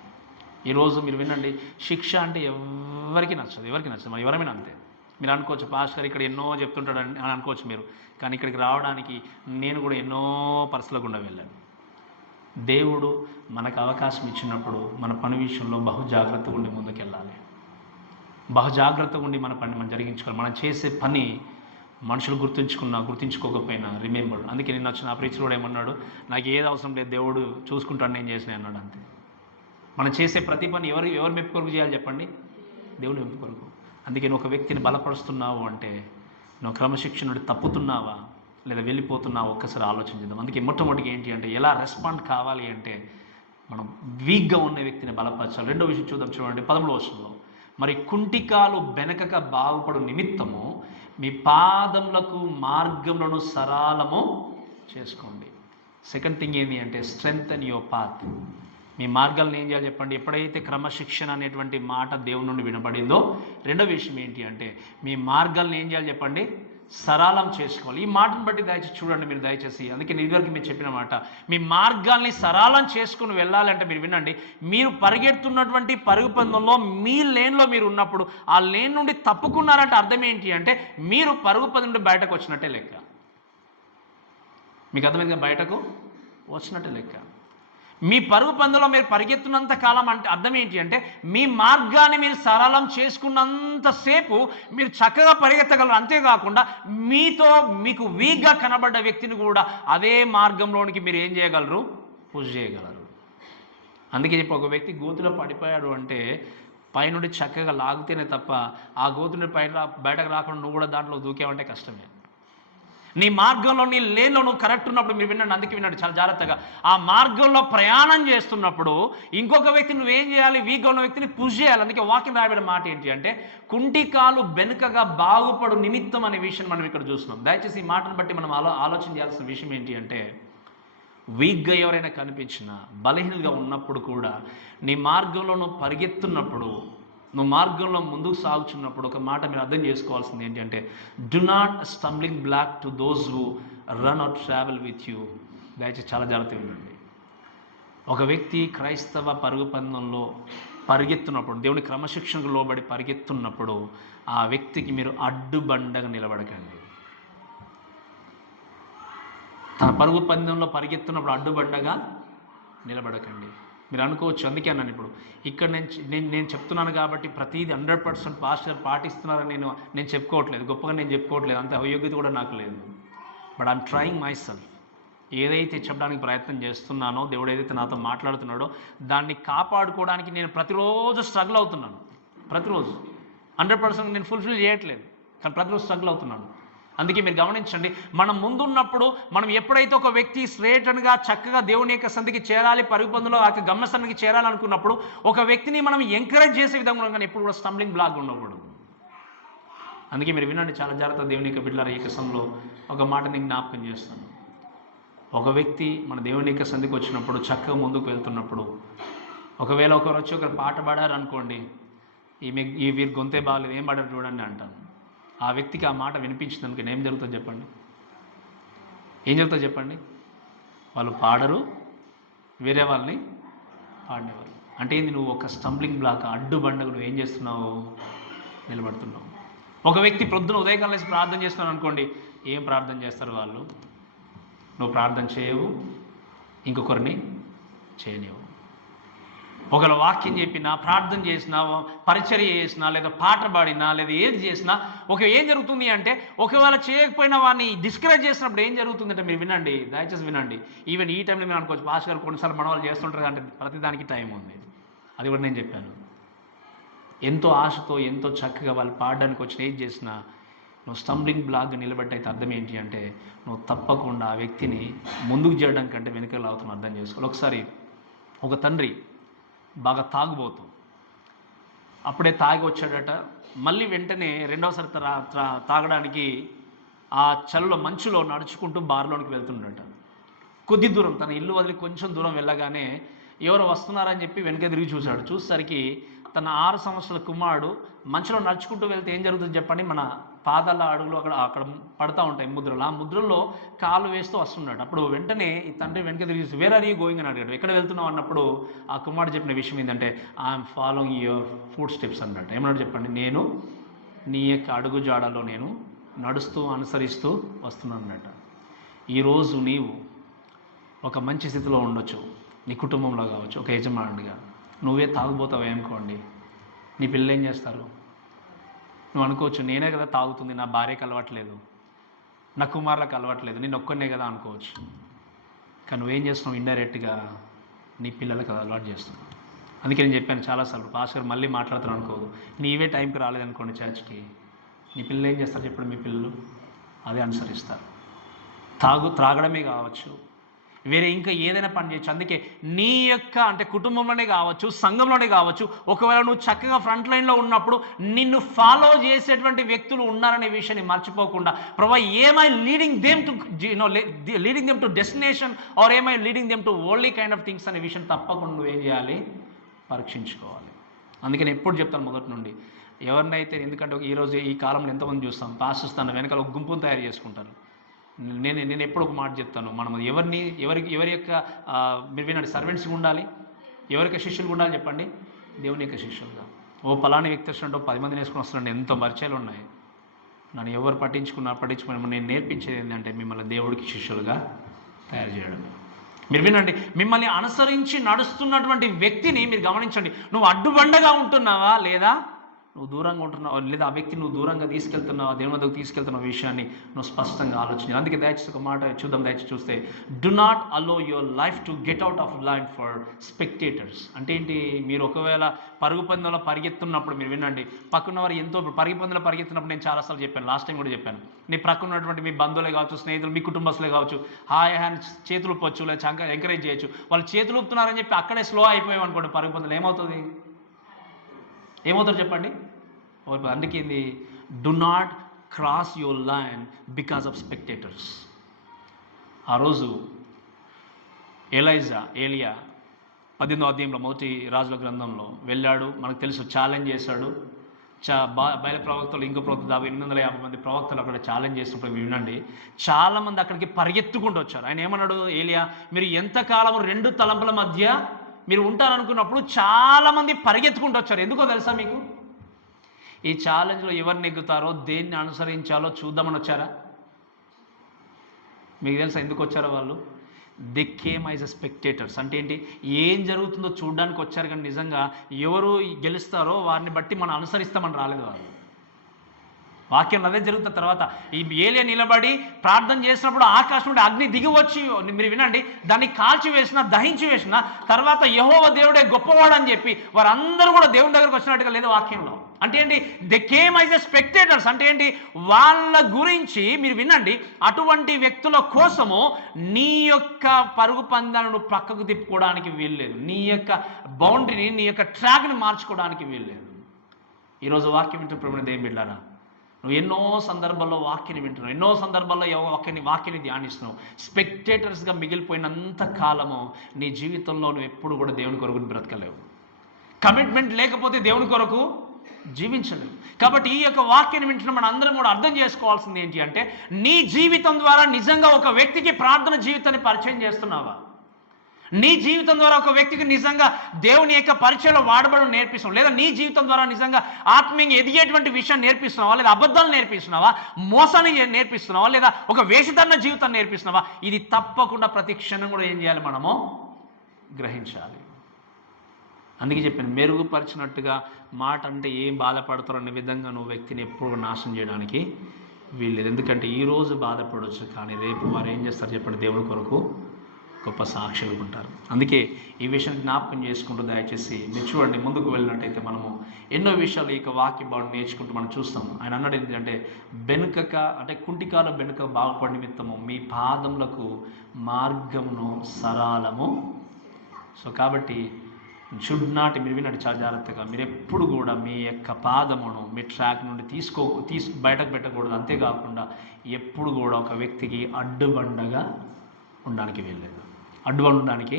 ఈరోజు మీరు వినండి, శిక్ష అంటే ఎవరికి నచ్చదు, మరి ఎవరైనా అంతే. మీరు అనుకోవచ్చు, పాస్టర్ ఇక్కడ ఎన్నో చెప్తుంటాడు అని అనుకోవచ్చు మీరు, కానీ ఇక్కడికి రావడానికి నేను కూడా ఎన్నో పరిస్థితుల గుండా వెళ్ళాను. దేవుడు మనకు అవకాశం ఇచ్చినప్పుడు మన పని విషయంలో బహుజాగ్రత్తగా ఉండి ముందుకెళ్ళాలి. బహుజాగ్రత్తగా ఉండి మన పని మనం జరిగించుకోవాలి. మనం చేసే పని మనుషులు గుర్తుంచుకోకపోయినా రిమెంబర్. అందుకే నిన్న వచ్చిన ఆ ప్రీచర్ కూడా ఏమన్నాడు, నాకు ఏది అవసరం లేదు, దేవుడు చూసుకుంటాడు, నేను చేసిన అన్నాడు. అంతే. మనం చేసే ప్రతి పని ఎవరు మెప్పు కొరకు చేయాలి చెప్పండి? దేవుని మెప్పు కొరకు. అందుకే నువ్వు ఒక వ్యక్తిని బలపరుస్తున్నావు అంటే, నువ్వు క్రమశిక్షణ నుండి తప్పుతున్నావా లేదా వెళ్ళిపోతున్నావా ఒక్కసారి ఆలోచించుదాం. అందుకే మొట్టమొదటిగా ఏంటి అంటే, ఎలా రెస్పాండ్ కావాలి అంటే మనం వీక్గా ఉన్న వ్యక్తిని బలపరచాలి. రెండో విషయం చూడండి 13వ వచనంలో, మరి కుంటికాలు బెనకక బాగుపడు నిమిత్తము మీ పాదములకు మార్గములను సరళము చేసుకోండి. సెకండ్ థింగ్ ఏంటి అంటే, స్ట్రెంగ్తెన్ యువర్ పాత్. మీ మార్గాలను ఏం చేయాలి చెప్పండి? ఎప్పుడైతే క్రమశిక్షణ అనేటువంటి మాట దేవుని నుండి వినబడిందో, రెండో విషయం ఏంటి అంటే, మీ మార్గాలను ఏం చేయాలి చెప్పండి? సరళం చేసుకోవాలి. ఈ మాటను బట్టి దయచేసి చూడండి మీరు, దయచేసి. అందుకే నేను ఇదివరకు మీరు చెప్పిన మాట, మీ మార్గాల్ని సరళం చేసుకుని వెళ్ళాలంటే మీరు వినండి, మీరు పరిగెడుతున్నటువంటి పరుగు పందెంలో మీ లేన్లో మీరు ఉన్నప్పుడు ఆ లేన్ నుండి తప్పుకున్నారంటే అర్థం ఏంటి అంటే, మీరు పరుగు పందెం నుండి బయటకు వచ్చినట్టే లెక్క. మీకు అర్థమైందిగా? బయటకు వచ్చినట్టే లెక్క. మీ పరుగు పందెంలో మీరు పరిగెత్తున్నంత కాలం అంటే అర్థం ఏంటి అంటే, మీ మార్గాన్ని మీరు సరళం చేసుకున్నంతసేపు మీరు చక్కగా పరిగెత్తగలరు. అంతేకాకుండా మీకు వీక్గా కనబడ్డ వ్యక్తిని కూడా అదే మార్గంలోనికి మీరు ఏం చేయగలరు? పుష్ చేయగలరు. అందుకే చెప్పి, ఒక వ్యక్తి గోతులో పడిపోయాడు అంటే పైనుండి చక్కగా లాగితేనే తప్ప ఆ గోతుని బయటకు రాకుండా నువ్వు కూడా దాంట్లో దూకేవంటే కష్టమే. నీ మార్గంలో, నీ లేన్లో నువ్వు కరెక్ట్ ఉన్నప్పుడు మీరు వినండి, అందుకే వినండి చాలా జాగ్రత్తగా. ఆ మార్గంలో ప్రయాణం చేస్తున్నప్పుడు ఇంకొక వ్యక్తి నువ్వేం చేయాలి? వీక్గా ఉన్న వ్యక్తిని పుష్ చేయాలి. అందుకే వాక్యం రాయబడిన మాట ఏంటి అంటే, కుంటికాలు వెనుకగా బాగుపడు నిమిత్తం అనే విషయం మనం ఇక్కడ చూస్తున్నాం. దయచేసి ఈ మాటను బట్టి మనం ఆలోచన చేయాల్సిన విషయం ఏంటి అంటే, వీక్గా ఎవరైనా కనిపించినా, బలహీనగా ఉన్నప్పుడు కూడా నీ మార్గంలో నువ్వు పరిగెత్తున్నప్పుడు, నువ్వు మార్గంలో ముందుకు సాగుచున్నప్పుడు ఒక మాట మీరు అర్థం చేసుకోవాల్సింది ఏంటంటే, do not stumbling black to those who run or travel with you. దయచేసి చాలా జాగ్రత్తగా ఉండండి. ఒక వ్యక్తి క్రైస్తవ పరుగు పందెంలో పరిగెత్తున్నప్పుడు, దేవుని క్రమశిక్షణకు లోబడి పరిగెత్తున్నప్పుడు, ఆ వ్యక్తికి మీరు అడ్డుబండగా నిలబడకండి. తన పరుగు పందెంలో పరిగెత్తున్నప్పుడు అడ్డుబండగా నిలబడకండి. మీరు అనుకోవచ్చు, అందుకే అన్నాను ఇప్పుడు ఇక్కడ నేను చెప్తున్నాను కాబట్టి ప్రతిదీ 100% పాస్టర్ పాటిస్తున్నారని నేను చెప్పుకోవట్లేదు, గొప్పగా నేను చెప్పుకోవట్లేదు, అంత అయోగ్యత కూడా నాకు లేదు. But I'm trying my self. ఏదైతే చెప్పడానికి ప్రయత్నం చేస్తున్నానో, దేవుడు ఏదైతే నాతో మాట్లాడుతున్నాడో దాన్ని కాపాడుకోవడానికి నేను ప్రతిరోజు స్ట్రగుల్ అవుతున్నాను. ప్రతిరోజు 100% నేను ఫుల్ఫిల్ చేయట్లేదు, కానీ ప్రతిరోజు స్ట్రగుల్ అవుతున్నాను. అందుకే మీరు గమనించండి, మనం ముందున్నప్పుడు మనం ఎప్పుడైతే ఒక వ్యక్తి స్ట్రేట్గా చక్కగా దేవుని యొక్క సంధికి చేరాలి, పరుగు పందెంలో ఆ గమ్యస్థానానికి చేరాలనుకున్నప్పుడు ఒక వ్యక్తిని మనం ఎంకరేజ్ చేసే విధంగా కానీ ఎప్పుడు కూడా స్టంబ్లింగ్ బ్లాక్ ఉండకూడదు. అందుకే మీరు వినండి చాలా జాగ్రత్త. దేవుని యొక్క బిడ్డలారా, ఈ సమయంలో ఒక మాట నేను జ్ఞాపకం చేస్తాను. ఒక వ్యక్తి మన దేవుని యొక్క సంధికి వచ్చినప్పుడు, చక్కగా ముందుకు వెళ్తున్నప్పుడు, ఒకవేళ ఒకరు వచ్చి ఒకరు పాట పాడారు అనుకోండి, ఈ వీరి గొంతే బాగాలేదు, ఏం పాడారు చూడండి అంటాను. ఆ వ్యక్తికి ఆ మాట వినిపించింది ఏం జరుగుతుంది చెప్పండి? ఏం జరుగుతుంది చెప్పండి? వాళ్ళు పాడరు, వేరే వాళ్ళని పాడేవారు. అంటే ఏంది? నువ్వు ఒక స్టంబ్లింగ్ బ్లాక్, అడ్డుబండకు నువ్వు ఏం చేస్తున్నావు? నిలబడుతున్నావు. ఒక వ్యక్తి ప్రొద్దున ఉదయకాలం వేసి ప్రార్థన చేస్తున్నావు అనుకోండి, ఏం ప్రార్థన చేస్తారు వాళ్ళు? నువ్వు ప్రార్థన చేయవు, ఇంకొకరిని చేయలేవు. ఒకవేళ వాక్యం చెప్పినా, ప్రార్థన చేసినా, పరిచర్య చేసినా, లేదా పాట పాడినా, లేదా ఏది చేసినా ఏం జరుగుతుంది అంటే, ఒకవేళ చేయకపోయినా వాడిని డిస్కరేజ్ చేసినప్పుడు ఏం జరుగుతుందంటే, మీరు వినండి, దయచేసి వినండి. ఈవెన్ ఈ టైంలో మీరు అనుకోవచ్చు, భాష గారు కొన్నిసార్లు మన వాళ్ళు చేస్తుంటారు అంటే ప్రతిదానికి టైం ఉంది. అది కూడా నేను చెప్పాను. ఎంతో ఆశతో, ఎంతో చక్కగా వాళ్ళు పాడడానికి వచ్చిన ఏది చేసినా నువ్వు స్టంబ్లింగ్ బ్లాక్ నిలబెట్టయితే అర్థం ఏంటి అంటే, నువ్వు తప్పకుండా ఆ వ్యక్తిని ముందుకు చేయడం కంటే వెనుకలు అవుతున్నావు. అర్థం చేసుకోవాలి. ఒకసారి ఒక తండ్రి బాగా తాగుబోతూ, అప్పుడే తాగి వచ్చాడట. మళ్ళీ వెంటనే రెండవసారి తాగడానికి ఆ చల్లో మంచులో నడుచుకుంటూ బార్లోనికి వెళ్తుండట. కొద్ది దూరం, తన ఇల్లు వదిలి కొంచెం దూరం వెళ్ళగానే ఎవరు వస్తున్నారని చెప్పి వెనక తిరిగి చూశాడు. చూసేసరికి తన 6 సంవత్సరాల కుమారుడు మంచులో నడుచుకుంటూ వెళ్తే ఏం జరుగుతుంది చెప్పండి? మన పాదాల అడుగులు అక్కడ పడుతూ ఉంటాయి ముద్రలు. ఆ ముద్రల్లో కాలు వేస్తూ వస్తున్నాడు. అప్పుడు వెంటనే ఈ తండ్రి వెనక తిరిగి చూసి, వేర్ ఆర్ యూ గోయింగ్ అని అడిగాడు. ఎక్కడ వెళ్తున్నావు అన్నప్పుడు ఆ కుమారుడు చెప్పిన విషయం ఏంటంటే, I'm following your foot steps అన్నట్టు. ఏమన్నాడు చెప్పండి? నేను నీ యొక్క అడుగు జాడలో నేను నడుస్తూ అనుసరిస్తూ వస్తున్నాను అన్నట్టు. ఈరోజు నీవు ఒక మంచి స్థితిలో ఉండొచ్చు, నీ కుటుంబంలో కావచ్చు, ఒక యజమానుడిగా. నువ్వే తాగుపోతావు అనుకోండి, నీ పిల్లలు ఏం చేస్తారు? నువ్వు అనుకోవచ్చు, నేనే కదా తాగుతుంది, నా భార్యకు అలవాట్లేదు, నా కుమారులకు అలవాట్లేదు, నేను ఒక్కనే కదా అనుకోవచ్చు. కానీ నువ్వేం చేస్తున్నావు? ఇండైరెక్ట్గా నీ పిల్లలకు అది అలవాటు చేస్తున్నావు. అందుకే నేను చెప్పాను చాలాసార్లు, పాస్టర్ మళ్ళీ మాట్లాడుతున్నాను అనుకోదు, నీవే టైంకి రాలేదనుకోండి చర్చ్కి, నీ పిల్లలు ఏం చేస్తారు చెప్పండి? మీ పిల్లలు అదే అనుసరిస్తారు. త్రాగడమే కావచ్చు, వేరే ఇంకా ఏదైనా పని చేయొచ్చు. అందుకే నీ యొక్క అంటే కుటుంబంలోనే కావచ్చు, సంఘంలోనే కావచ్చు, ఒకవేళ నువ్వు చక్కగా ఫ్రంట్ లైన్లో ఉన్నప్పుడు నిన్ను ఫాలో చేసేటువంటి వ్యక్తులు ఉన్నారనే విషయాన్ని మర్చిపోకుండా, ప్రభా am I leading them to leading them to destination or am I leading them to only kind of things అనే విషయం తప్పకుండా నువ్వేం చేయాలి? పరీక్షించుకోవాలి. అందుకని ఎప్పుడు చెప్తాను మొదటి నుండి, ఎవరినైతే, ఎందుకంటే ఈరోజు ఈ కాలంలో ఎంతమంది చూస్తాం, పాస్టర్స్ తన వెనకాల ఒక గుంపును తయారు చేసుకుంటారు. నేను ఎప్పుడు ఒక మాట చెప్తాను, మనం ఎవరి యొక్క మీరు వినండి, సర్వెంట్స్గా ఉండాలి, ఎవరికి శిష్యులు ఉండాలి చెప్పండి? దేవుని యొక్క శిష్యులుగా. ఓ పలాని వ్యక్తి వస్తుంటే 10 మందిని వేసుకుని వస్తున్నాడు, ఎంతో పరిచయాలు ఉన్నాయి, నన్ను ఎవరు పట్టించుకుని నేను నేర్పించేది ఏంటంటే మిమ్మల్ని దేవుడికి శిష్యులుగా తయారు చేయడం. మీరు వినండి, మిమ్మల్ని అనుసరించి నడుస్తున్నటువంటి వ్యక్తిని మీరు గమనించండి. నువ్వు అడ్డుబండగా ఉంటున్నావా, లేదా నువ్వు దూరంగా ఉంటున్నావు, లేదా ఆ వ్యక్తి నువ్వు దూరంగా తీసుకెళ్తున్నావు, దేవుని వద్దకు తీసుకెళ్తున్న విషయాన్ని నువ్వు స్పష్టంగా ఆలోచించాలి. అందుకే దయచేసి ఒక మాట చూద్దాం, దయచేసి చూస్తే, do not allow your life to get out of line for spectators. అంటే ఏంటి? మీరు ఒకవేళ పరుగు పందెంలో పరిగెత్తున్నప్పుడు, మీరు వినండి, పక్కన వారు ఎంతో పరుగు పందెంలో పరిగెత్తున్నప్పుడు నేను చాలాసార్లు చెప్పాను, లాస్ట్ టైం కూడా చెప్పాను, నీ ప్రక్కన ఉన్నటువంటి మీ బంధువులే కావచ్చు, స్నేహితులు, మీ కుటుంబస్తులే కావచ్చు, హాయ్ హ్యాండ్ చేతులు ఊపొచ్చు, లేదా ఎంకరేజ్ చేయొచ్చు. వాళ్ళు చేతులు ఊపుతున్నారని చెప్పి అక్కడే స్లో అయిపోయాం అనుకోండి, పరుగు పందెంలో ఏమవుతుంది చెప్పండి? అందుకే do not cross your line because of spectators. ఆ రోజు ఏలియా 18వ అధ్యాయంలో మొదటి రాజుల గ్రంథంలో వెళ్ళాడు. మనకు తెలుసు, ఛాలెంజ్ చేశాడు. బయలు ప్రవక్తలు, ఇంకో ప్రవక్త 850 మంది ప్రవక్తలు అక్కడ ఛాలెంజ్ చేసినప్పుడు వినండి, చాలామంది అక్కడికి పరిగెత్తుకుంటూ వచ్చారు. ఆయన ఏమన్నాడు, ఏలియా మీరు ఎంతకాలం 2 తలంపుల మధ్య మీరు ఉంటారనుకున్నప్పుడు చాలామంది పరిగెత్తుకుంటూ వచ్చారు. ఎందుకో తెలుసా మీకు? ఈ ఛాలెంజ్లో ఎవరు నెగ్గుతారో, దేన్ని అనుసరించాలో చూద్దామని వచ్చారా? మీకు తెలుసా ఎందుకు వచ్చారో వాళ్ళు? They came as a spectators. అంటే ఏంటి, ఏం జరుగుతుందో చూడడానికి వచ్చారు, కానీ నిజంగా ఎవరు గెలుస్తారో వారిని బట్టి మనం అనుసరిస్తామని రాలేదు వాళ్ళు. వాక్యం అదే జరుగుతుంది. తర్వాత ఈ ఏలియా నిలబడి ప్రార్థన చేసినప్పుడు ఆకాశం నుండి అగ్ని దిగి వచ్చి, మీరు వినండి, దాన్ని కాల్చి వేసిన, దహించి వేసిన తర్వాత యెహోవా దేవుడే గొప్పవాడు అని చెప్పి వారందరూ కూడా దేవుని దగ్గరకు వచ్చినట్టుగా లేదు వాక్యంలో. అంటే ఏంటి, they came as a spectators. అంటే ఏంటి, వాళ్ళ గురించి మీరు వినండి, అటువంటి వ్యక్తుల కోసము నీ యొక్క పరుగు పందాలను పక్కకు తిప్పుకోవడానికి వీల్లేదు, నీ యొక్క బౌండరీని, నీ యొక్క ట్రాక్ని మార్చుకోవడానికి వీల్లేదు. ఈరోజు వాక్యం వింటున్న దేని బిడ్డారా, నువ్వు ఎన్నో సందర్భాల్లో వాక్యాన్ని వింటున్నావు, ఎన్నో సందర్భాల్లో వాక్యాన్ని ధ్యానిస్తున్నావు. స్పెక్టేటర్స్గా మిగిలిపోయినంత కాలము నీ జీవితంలో నువ్వు ఎప్పుడు కూడా దేవుని కొరకు బ్రతకలేవు. కమిట్మెంట్ లేకపోతే దేవుని కొరకు జీవించలేవు. కాబట్టి ఈ యొక్క వాక్యాన్ని వింటున్న మన అందరం కూడా అర్థం చేసుకోవాల్సింది ఏంటి అంటే, నీ జీవితం ద్వారా నిజంగా ఒక వ్యక్తికి ప్రార్థన జీవితాన్ని పరిచయం చేస్తున్నావా? నీ జీవితం ద్వారా ఒక వ్యక్తికి నిజంగా దేవుని యొక్క పరిచయంలో వాడబడడం నేర్పిస్తున్నావు, లేదా నీ జీవితం ద్వారా నిజంగా ఆత్మీయంగా ఎదిగేటువంటి విషయం నేర్పిస్తున్నావా, లేదా అబద్ధాలు నేర్పిస్తున్నావా, మోసాన్ని నేర్పిస్తున్నావా, లేదా ఒక వేషధరణ జీవితాన్ని నేర్పిస్తున్నావా? ఇది తప్పకుండా ప్రతి క్షణం కూడా ఏం చేయాలి, మనము గ్రహించాలి. అందుకే చెప్పాను, మెరుగుపరిచినట్టుగా మాట అంటే ఏం బాధపడతారో అనే విధంగా నువ్వు వ్యక్తిని ఎప్పుడు నాశనం చేయడానికి వీల్లేదు. ఎందుకంటే ఈరోజు బాధపడవచ్చు, కానీ రేపు వారు ఏం చేస్తారు చెప్పండి, దేవుని కొరకు గొప్ప సాక్షులు ఉంటారు. అందుకే ఈ విషయం జ్ఞాపకం చేసుకుంటూ దయచేసి మీరు చూడండి, ముందుకు వెళ్ళినట్టయితే మనము ఎన్నో విషయాలు ఈ వాక్య భావం నేర్చుకుంటూ మనం చూస్తాము. ఆయన అన్నాడు ఏంటంటే, బెనుకక అంటే కుంటికాల బెనుక బాగుపడి నిమిత్తము మీ పాదములకు మార్గమును సరళము. సో కాబట్టి షుడ్ నాట్, మీరు వినండి చాలా జాగ్రత్తగా, మీరు ఎప్పుడు కూడా మీ యొక్క పాదమును మీ ట్రాక్ నుండి బయటకు పెట్టకూడదు. అంతేకాకుండా ఎప్పుడు కూడా ఒక వ్యక్తికి అడ్డుబండగా ఉండడానికి వీల్లేదు, అడ్డుబండడానికి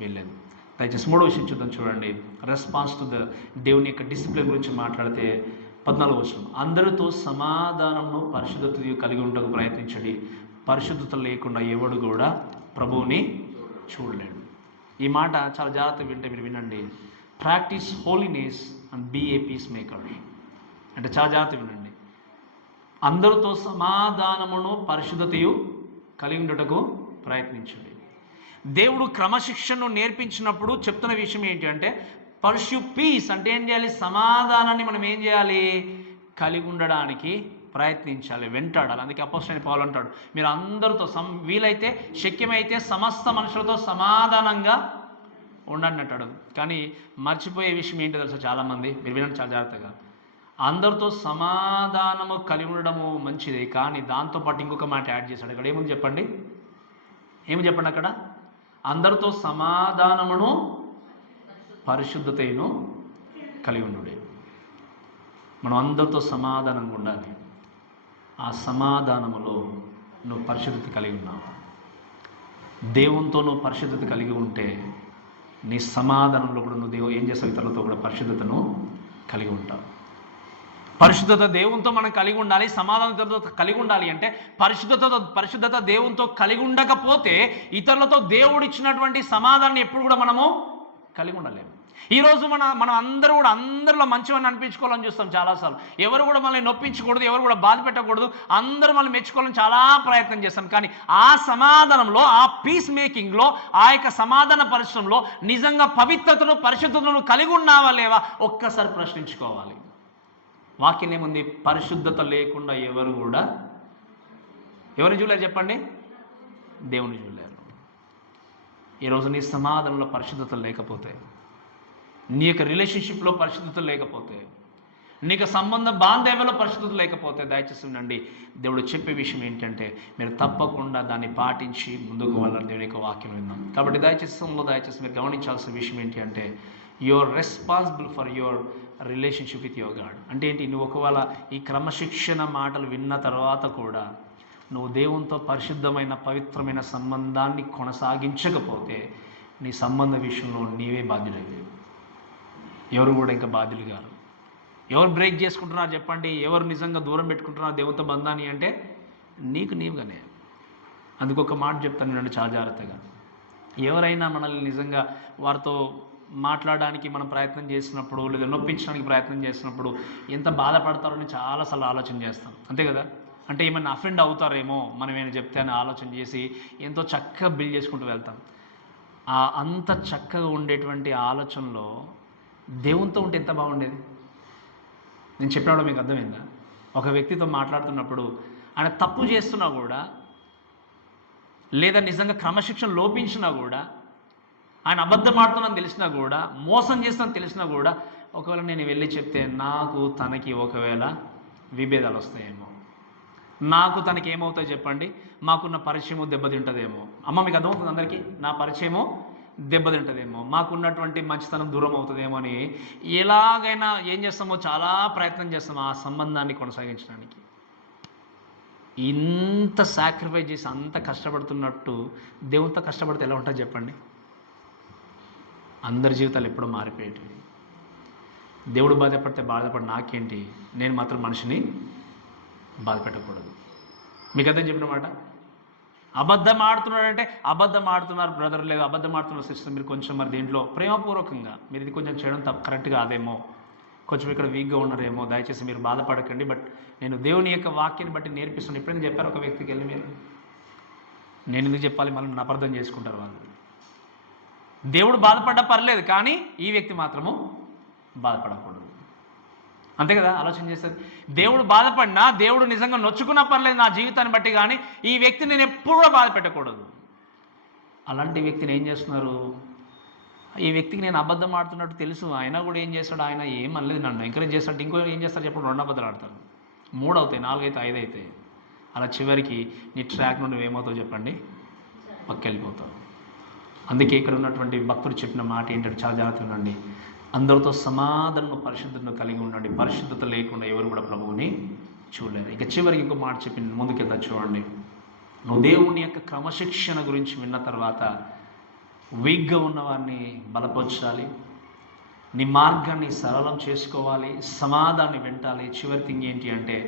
వీల్లేదు. దయచేసి 3వ విషయం చూద్దాం. చూడండి, రెస్పాన్స్ టు ద దేవుని యొక్క డిసిప్లిన్ గురించి మాట్లాడితే 14వ వచనం, అందరితో సమాధానము పరిశుద్ధత కలిగి ఉండకు ప్రయత్నించండి, పరిశుద్ధత లేకుండా ఎవడు కూడా ప్రభువుని చూడలేడు. ఈ మాట చాలా జాగ్రత్తగా వింటే మీరు వినండి, practice holiness and be a peace maker. అంటే చాలా జాగ్రత్తగా వినండి, అందరితో సమాధానమును పరిశుద్ధతయు కలిగి ఉండటకు ప్రయత్నించండి. దేవుడు క్రమశిక్షణను నేర్పించినప్పుడు చెప్తున్న విషయం ఏంటి అంటే, పర్స్యూ పీస్ అంటే ఏం చేయాలి, సమాధానాన్ని మనం ఏం చేయాలి, కలిగి ఉండడానికి ప్రయత్నించాలి, వెంటాడాలి. అందుకే అపోస్తలుడైన పౌలు అంటాడు, మీరు అందరితో వీలైతే శక్యమైతే సమస్త మనుషులతో సమాధానంగా ఉండండి అంటాడు. కానీ మర్చిపోయే విషయం ఏంటో తెలుసా చాలామంది, మీరు వినండి చాలా జాగ్రత్తగా, అందరితో సమాధానము కలిగి ఉండడము మంచిదే, కానీ దాంతోపాటు ఇంకొక మాట యాడ్ చేశాడు. ఇక్కడ ఏముంది చెప్పండి, ఏమి చెప్పండి అక్కడ, అందరితో సమాధానమును పరిశుద్ధతను కలిగి ఉండు. మనం అందరితో సమాధానంగా ఉండాలి. ఆ సమాధానములో నువ్వు పరిశుద్ధత కలిగి ఉన్నావు. దేవునితో నువ్వు పరిశుద్ధత కలిగి ఉంటే నీ సమాధానంలో కూడా నువ్వు ఏం చేస్తావు, ఇతరులతో కూడా పరిశుద్ధతను కలిగి ఉంటావు. పరిశుద్ధత దేవునితో మనం కలిగి ఉండాలి, సమాధానంతో కలిగి ఉండాలి. అంటే పరిశుద్ధత దేవునితో కలిగి ఉండకపోతే ఇతరులతో దేవుడు ఇచ్చినటువంటి సమాధానాన్ని ఎప్పుడు కూడా మనము కలిగి ఉండలేము. ఈరోజు మనం అందరూ కూడా అందరిలో మంచివని అనిపించుకోవాలని చూస్తాం చాలాసార్లు. ఎవరు కూడా మనల్ని నొప్పించకూడదు, ఎవరు కూడా బాధ పెట్టకూడదు, అందరూ మనల్ని మెచ్చుకోవాలని చాలా ప్రయత్నం చేస్తాం. కానీ ఆ సమాధానంలో, ఆ పీస్ మేకింగ్లో, ఆ యొక్క సమాధాన పరిశ్రమలో నిజంగా పవిత్రతను పరిశుద్ధతను కలిగి ఉన్నావా లేవా ఒక్కసారి ప్రశ్నించుకోవాలి. వాక్యం ఏముంది, పరిశుద్ధత లేకుండా ఎవరు కూడా ఎవరిని చూడలేరు చెప్పండి, దేవుని చూడలేరు. ఈరోజు నీ సమాధానంలో పరిశుద్ధత లేకపోతే, నీ యొక్క రిలేషన్షిప్లో పరిశుద్ధత లేకపోతే, నీకు సంబంధ బాంధవ్యంలో పరిశుద్ధత లేకపోతే, దయచేసి ఉండండి, దేవుడు చెప్పే విషయం ఏంటంటే మీరు తప్పకుండా దాన్ని పాటించి ముందుకు వెళ్ళాలని దేవుని యొక్క వాక్యం విన్నాం. కాబట్టి దయచేసి మీరు గమనించాల్సిన విషయం ఏంటి అంటే, your responsible for your relationship with your God. అంటే ఏంటి, నువ్వు ఒకవేళ ఈ క్రమశిక్షణ మాటలు విన్న తర్వాత కూడా నువ్వు దేవునితో పరిశుద్ధమైన పవిత్రమైన సంబంధాన్ని కొనసాగించకపోతే నీ సంబంధ విషయంలో నీవే బాధ్యుడైతే, ఎవరు కూడా ఇంకా బాధ్యులు కాదు. ఎవరు బ్రేక్ చేసుకుంటున్నారు చెప్పండి? ఎవరు నిజంగా దూరం పెట్టుకుంటున్నారు దేవునితో బంధాన్ని అంటే నీకు నీవుగానే. అందుకు ఒక మాట చెప్తాను నేను చాలా జాగ్రత్తగా. ఎవరైనా మనల్ని నిజంగా వారితో మాట్లాడడానికి మనం ప్రయత్నం చేసినప్పుడు లేదా నొప్పించడానికి ప్రయత్నం చేసినప్పుడు ఎంత బాధపడతారో అని చాలాసార్లు ఆలోచన చేస్తాం, అంతే కదా? అంటే ఏమైనా అఫెండ్ అవుతారేమో మనం ఏమైనా చెప్తే అని ఆలోచన చేసి ఎంతో చక్కగా బిల్డ్ చేసుకుంటూ వెళ్తాం. అంత చక్కగా ఉండేటువంటి ఆలోచనలో దేవునితో ఉంటే ఎంత బాగుండేది. నేను చెప్పినప్పుడు మీకు అర్థమైందా? ఒక వ్యక్తితో మాట్లాడుతున్నప్పుడు ఆయన తప్పు చేస్తున్నా కూడా లేదా నిజంగా క్రమశిక్షణ లోపించినా కూడా, ఆయన అబద్ధం ఆడుతున్నాను తెలిసినా కూడా, మోసం చేస్తానని తెలిసినా కూడా, ఒకవేళ నేను వెళ్ళి చెప్తే నాకు తనకి ఒకవేళ విభేదాలు వస్తాయేమో, నాకు తనకి ఏమవుతాయి చెప్పండి? మాకున్న పరిచయము దెబ్బతింటుందేమో. అమ్మ మీకు అర్థమవుతుంది అందరికీ? నా పరిచయము దెబ్బతింటుందేమో, మాకున్నటువంటి మంచితనం దూరం అవుతుందేమో అని ఎలాగైనా ఏం చేస్తామో చాలా ప్రయత్నం చేస్తాము ఆ సంబంధాన్ని కొనసాగించడానికి. ఇంత సాక్రిఫైస్ చేసి అంత కష్టపడుతున్నట్టు దేవునితో కష్టపడితే ఎలా ఉంటుంది చెప్పండి? అందరి జీవితాలు ఎప్పుడో మారిపోయేటివి. దేవుడు బాధపడితే బాధపడి నాకేంటి, నేను మాత్రం మనిషిని బాధపెట్టకూడదు. మీకు అర్థం చెప్పిన మాట. అబద్ధం ఆడుతున్నాడంటే అబద్ధం ఆడుతున్నారు బ్రదర్, లేదు అబద్ధం ఆడుతున్న సిస్టర్, మీరు కొంచెం మరి దీంట్లో ప్రేమపూర్వకంగా మీరు ఇది కొంచెం చేయడం తప్పు, కరెక్ట్గా అదేమో, కొంచెం ఇక్కడ వీక్గా ఉన్నారేమో, దయచేసి మీరు బాధపడకండి, బట్ నేను దేవుని యొక్క వాక్యాన్ని బట్టి నేర్పిస్తున్నాను. ఎప్పుడైనా చెప్పారు ఒక వ్యక్తికి వెళ్ళి మీరు? నేను ఎందుకు చెప్పాలి, మళ్ళీ నన్ను అపార్థం చేసుకుంటారు వాళ్ళు. దేవుడు బాధపడ్డా పర్లేదు, కానీ ఈ వ్యక్తి మాత్రము బాధపడకూడదు, అంతే కదా? ఆలోచన చేస్తారు. దేవుడు బాధపడినా, దేవుడు నిజంగా నొచ్చుకున్నా పర్లేదు నా జీవితాన్ని బట్టి, కానీ ఈ వ్యక్తిని నేను ఎప్పుడు కూడా బాధ పెట్టకూడదు. అలాంటి వ్యక్తిని ఏం చేస్తున్నారు? ఈ వ్యక్తికి నేను అబద్ధం ఆడుతున్నట్టు తెలుసు, అయినా కూడా ఏం చేస్తాడు? ఆయన ఏమనలేదు, నన్ను ఎంకరేజ్ చేస్తాడు. ఇంకో ఏం చేస్తాడు చెప్పండి? 2 అబద్ధాలు ఆడతారు, 3 అవుతాయి, 4 అయితే 5 అవుతాయి. అలా చివరికి నీ ట్రాక్ నుండి ఏమవుతావు చెప్పండి? పక్కెళ్ళిపోతావు. అందుకే ఇక్కడ ఉన్నటువంటి భక్తుడు చెప్పిన మాట ఏంటంటే చాలా జాగ్రత్తగా ఉండండి. అందరితో సమాధానం పరిశుద్ధతను కలిగి ఉండండి. పరిశుద్ధత లేకుండా ఎవరు కూడా ప్రభువుని చూడలేరు. ఇక చివరికి ఇంకో మాట చెప్పి ముందుకెళ్తా చూడండి. నువ్వు దేవుని యొక్క క్రమశిక్షణ గురించి విన్న తర్వాత వీక్గా ఉన్నవారిని బలపరచాలి, నీ మార్గాన్ని సరళం చేసుకోవాలి, సమాధాన్ని వెంటాలి. చివరి థింగ్ ఏంటి అంటే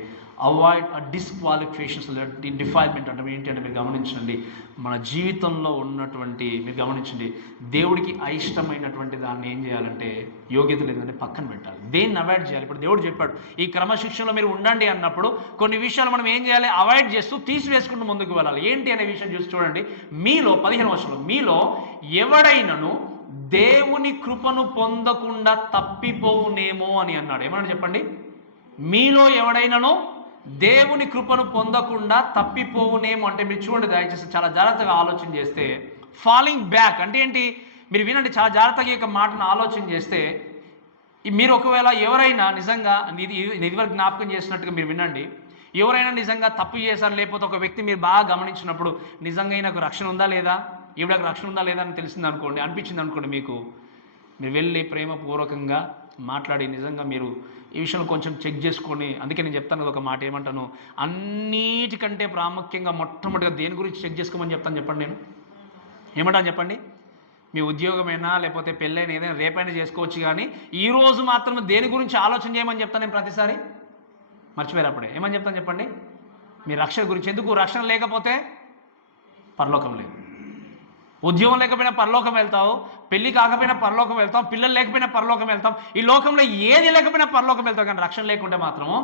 అవాయిడ్ డిస్క్వాలిఫికేషన్స్, డిఫైల్మెంట్ అంటే ఏంటి అంటే మీరు గమనించండి, మన జీవితంలో ఉన్నటువంటి మీరు గమనించండి, దేవుడికి అయిష్టమైనటువంటి దాన్ని ఏం చేయాలంటే యోగ్యత లేదంటే పక్కన పెట్టాలి, దేన్ని అవాయిడ్ చేయాలి. ఇప్పుడు దేవుడు చెప్పాడు ఈ క్రమశిక్షణలో మీరు ఉండండి అన్నప్పుడు కొన్ని విషయాలు మనం ఏం చేయాలి? అవాయిడ్ చేస్తూ తీసివేసుకుంటూ ముందుకు వెళ్ళాలి. ఏంటి అనే విషయం చూసి చూడండి. మీలో 15వ వచనంలో, మీలో ఎవడైనను దేవుని కృపను పొందకుండా తప్పిపోవునేమో అని అన్నాడు. ఏమన్నాడు చెప్పండి? మీలో ఎవడైనను దేవుని కృపను పొందకుండా తప్పిపోవునేమో అంటే మీరు చూడండి, దయచేసి చాలా జాగ్రత్తగా ఆలోచన చేస్తే, ఫాలింగ్ బ్యాక్ అంటే ఏంటి? మీరు వినండి, చాలా జాగ్రత్తగా ఈ మాటను ఆలోచన చేస్తే, మీరు ఒకవేళ ఎవరైనా నిజంగా ఇదివరకు జ్ఞాపకం చేసినట్టుగా మీరు వినండి, ఎవరైనా నిజంగా తప్పు చేశారు, లేకపోతే ఒక వ్యక్తి మీరు బాగా గమనించినప్పుడు నిజంగా ఈయనకు రక్షణ ఉందా లేదా, ఈవిడకు రక్షణ ఉందా లేదా అని తెలిసింది అనుకోండి, అనిపించింది అనుకోండి, మీకు మీరు వెళ్ళి ప్రేమపూర్వకంగా మాట్లాడి నిజంగా మీరు ఈ విషయంలో కొంచెం చెక్ చేసుకొని, అందుకే నేను చెప్తాను కదా ఒక మాట, ఏమంటాను, అన్నిటికంటే ప్రాముఖ్యంగా మొట్టమొదటిగా దేని గురించి చెక్ చేసుకోమని చెప్తాను చెప్పండి. నేను ఏమంటాను చెప్పండి? మీ ఉద్యోగమైనా లేకపోతే పెళ్ళైనా ఏదైనా రేపైనా చేసుకోవచ్చు, కానీ ఈరోజు మాత్రం దేని గురించి ఆలోచన చేయమని చెప్తాను నేను ప్రతిసారి. మర్చిపోయారు అప్పుడే. ఏమని చెప్తాను చెప్పండి? మీ రక్షణ గురించి. ఎందుకు? రక్షణ లేకపోతే పరలోకం లేదు. ఉద్యోగం లేకపోయినా పరలోకం వెళ్తావు, పెళ్ళి కాకపోయినా పరలోకం వెళ్తాం, పిల్లలు లేకపోయినా పరలోకం వెళ్తాం, ఈ లోకంలో ఏది లేకపోయినా పరలోకం వెళ్తాం. కానీ రక్షణ లేకుంటే మాత్రము